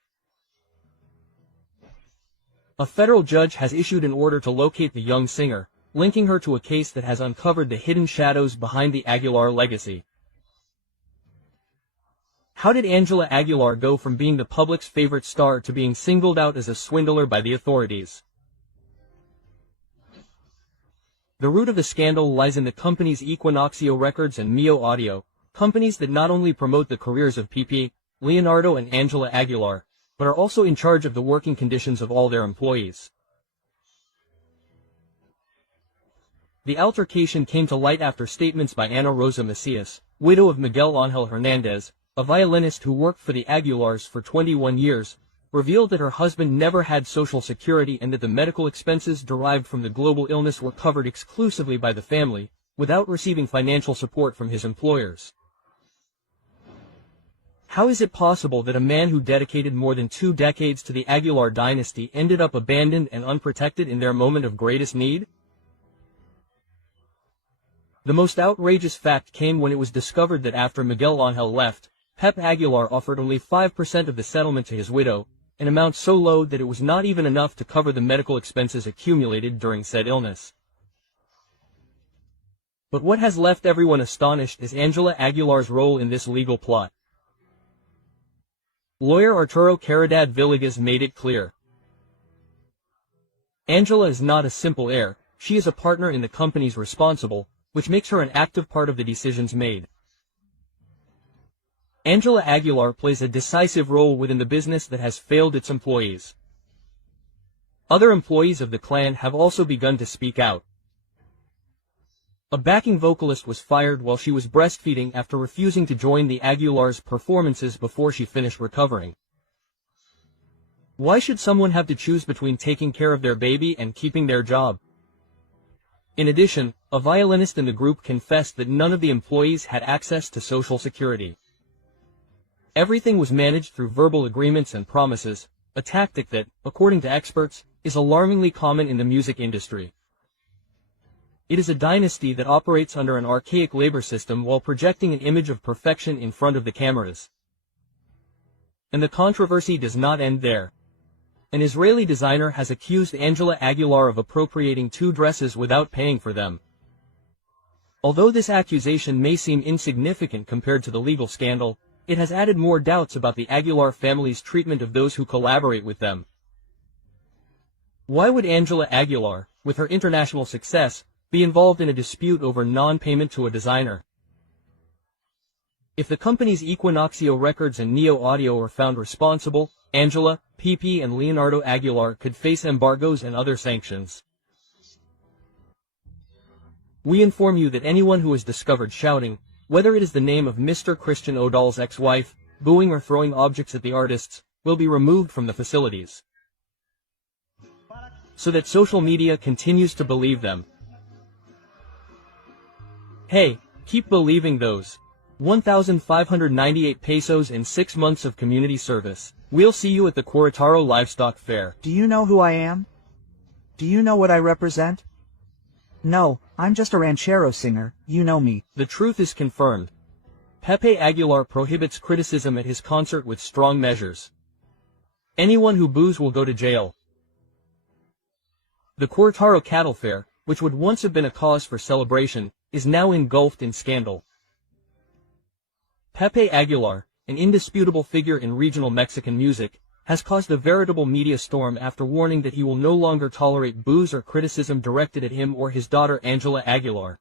A federal judge has issued an order to locate the young singer, linking her to a case that has uncovered the hidden shadows behind the Aguilar legacy. How did Angela Aguilar go from being the public's favorite star to being singled out as a swindler by the authorities? The root of the scandal lies in the companies Equinoxio Records and Mio Audio, companies that not only promote the careers of PP, Leonardo and Angela Aguilar, but are also in charge of the working conditions of all their employees. The altercation came to light after statements by Ana Rosa Macias, widow of Miguel Ángel Hernández, a violinist who worked for the Aguilars for 21 years, revealed that her husband never had Social Security and that the medical expenses derived from the global illness were covered exclusively by the family, without receiving financial support from his employers. How is it possible that a man who dedicated more than 2 decades to the Aguilar dynasty ended up abandoned and unprotected in their moment of greatest need? The most outrageous fact came when it was discovered that after Miguel Ángel left, Pep Aguilar offered only 5% of the settlement to his widow, an amount so low that it was not even enough to cover the medical expenses accumulated during said illness. But what has left everyone astonished is Angela Aguilar's role in this legal plot. Lawyer Arturo Caridad Villegas made it clear. Angela is not a simple heir, she is a partner in the companies responsible, which makes her an active part of the decisions made. Angela Aguilar plays a decisive role within the business that has failed its employees. Other employees of the clan have also begun to speak out. A backing vocalist was fired while she was breastfeeding after refusing to join the Aguilars' performances before she finished recovering. Why should someone have to choose between taking care of their baby and keeping their job? In addition, a violinist in the group confessed that none of the employees had access to Social Security. Everything was managed through verbal agreements and promises, a tactic that, according to experts, is alarmingly common in the music industry. It is a dynasty that operates under an archaic labor system while projecting an image of perfection in front of the cameras. And the controversy does not end there. An Israeli designer has accused Angela Aguilar of appropriating 2 dresses without paying for them. Although this accusation may seem insignificant compared to the legal scandal, it has added more doubts about the Aguilar family's treatment of those who collaborate with them. Why would Angela Aguilar, with her international success, be involved in a dispute over non-payment to a designer? If the company's Equinoxio Records and Neo Audio are found responsible, Angela, Pepe and Leonardo Aguilar could face embargoes and other sanctions. We inform you that anyone who is discovered shouting, whether it is the name of Mr. Christian Odal's ex-wife, booing or throwing objects at the artists, will be removed from the facilities. So that social media continues to believe them. Hey, keep believing those 1,598 pesos in 6 months of community service. We'll see you at the Querétaro Livestock Fair. Do you know who I am? Do you know what I represent? No, I'm just a ranchero singer, you know me. The truth is confirmed. Pepe Aguilar prohibits criticism at his concert with strong measures. Anyone who boos will go to jail. The Querétaro Cattle Fair, which would once have been a cause for celebration, is now engulfed in scandal. Pepe Aguilar, an indisputable figure in regional Mexican music, has caused a veritable media storm after warning that he will no longer tolerate boos or criticism directed at him or his daughter Angela Aguilar.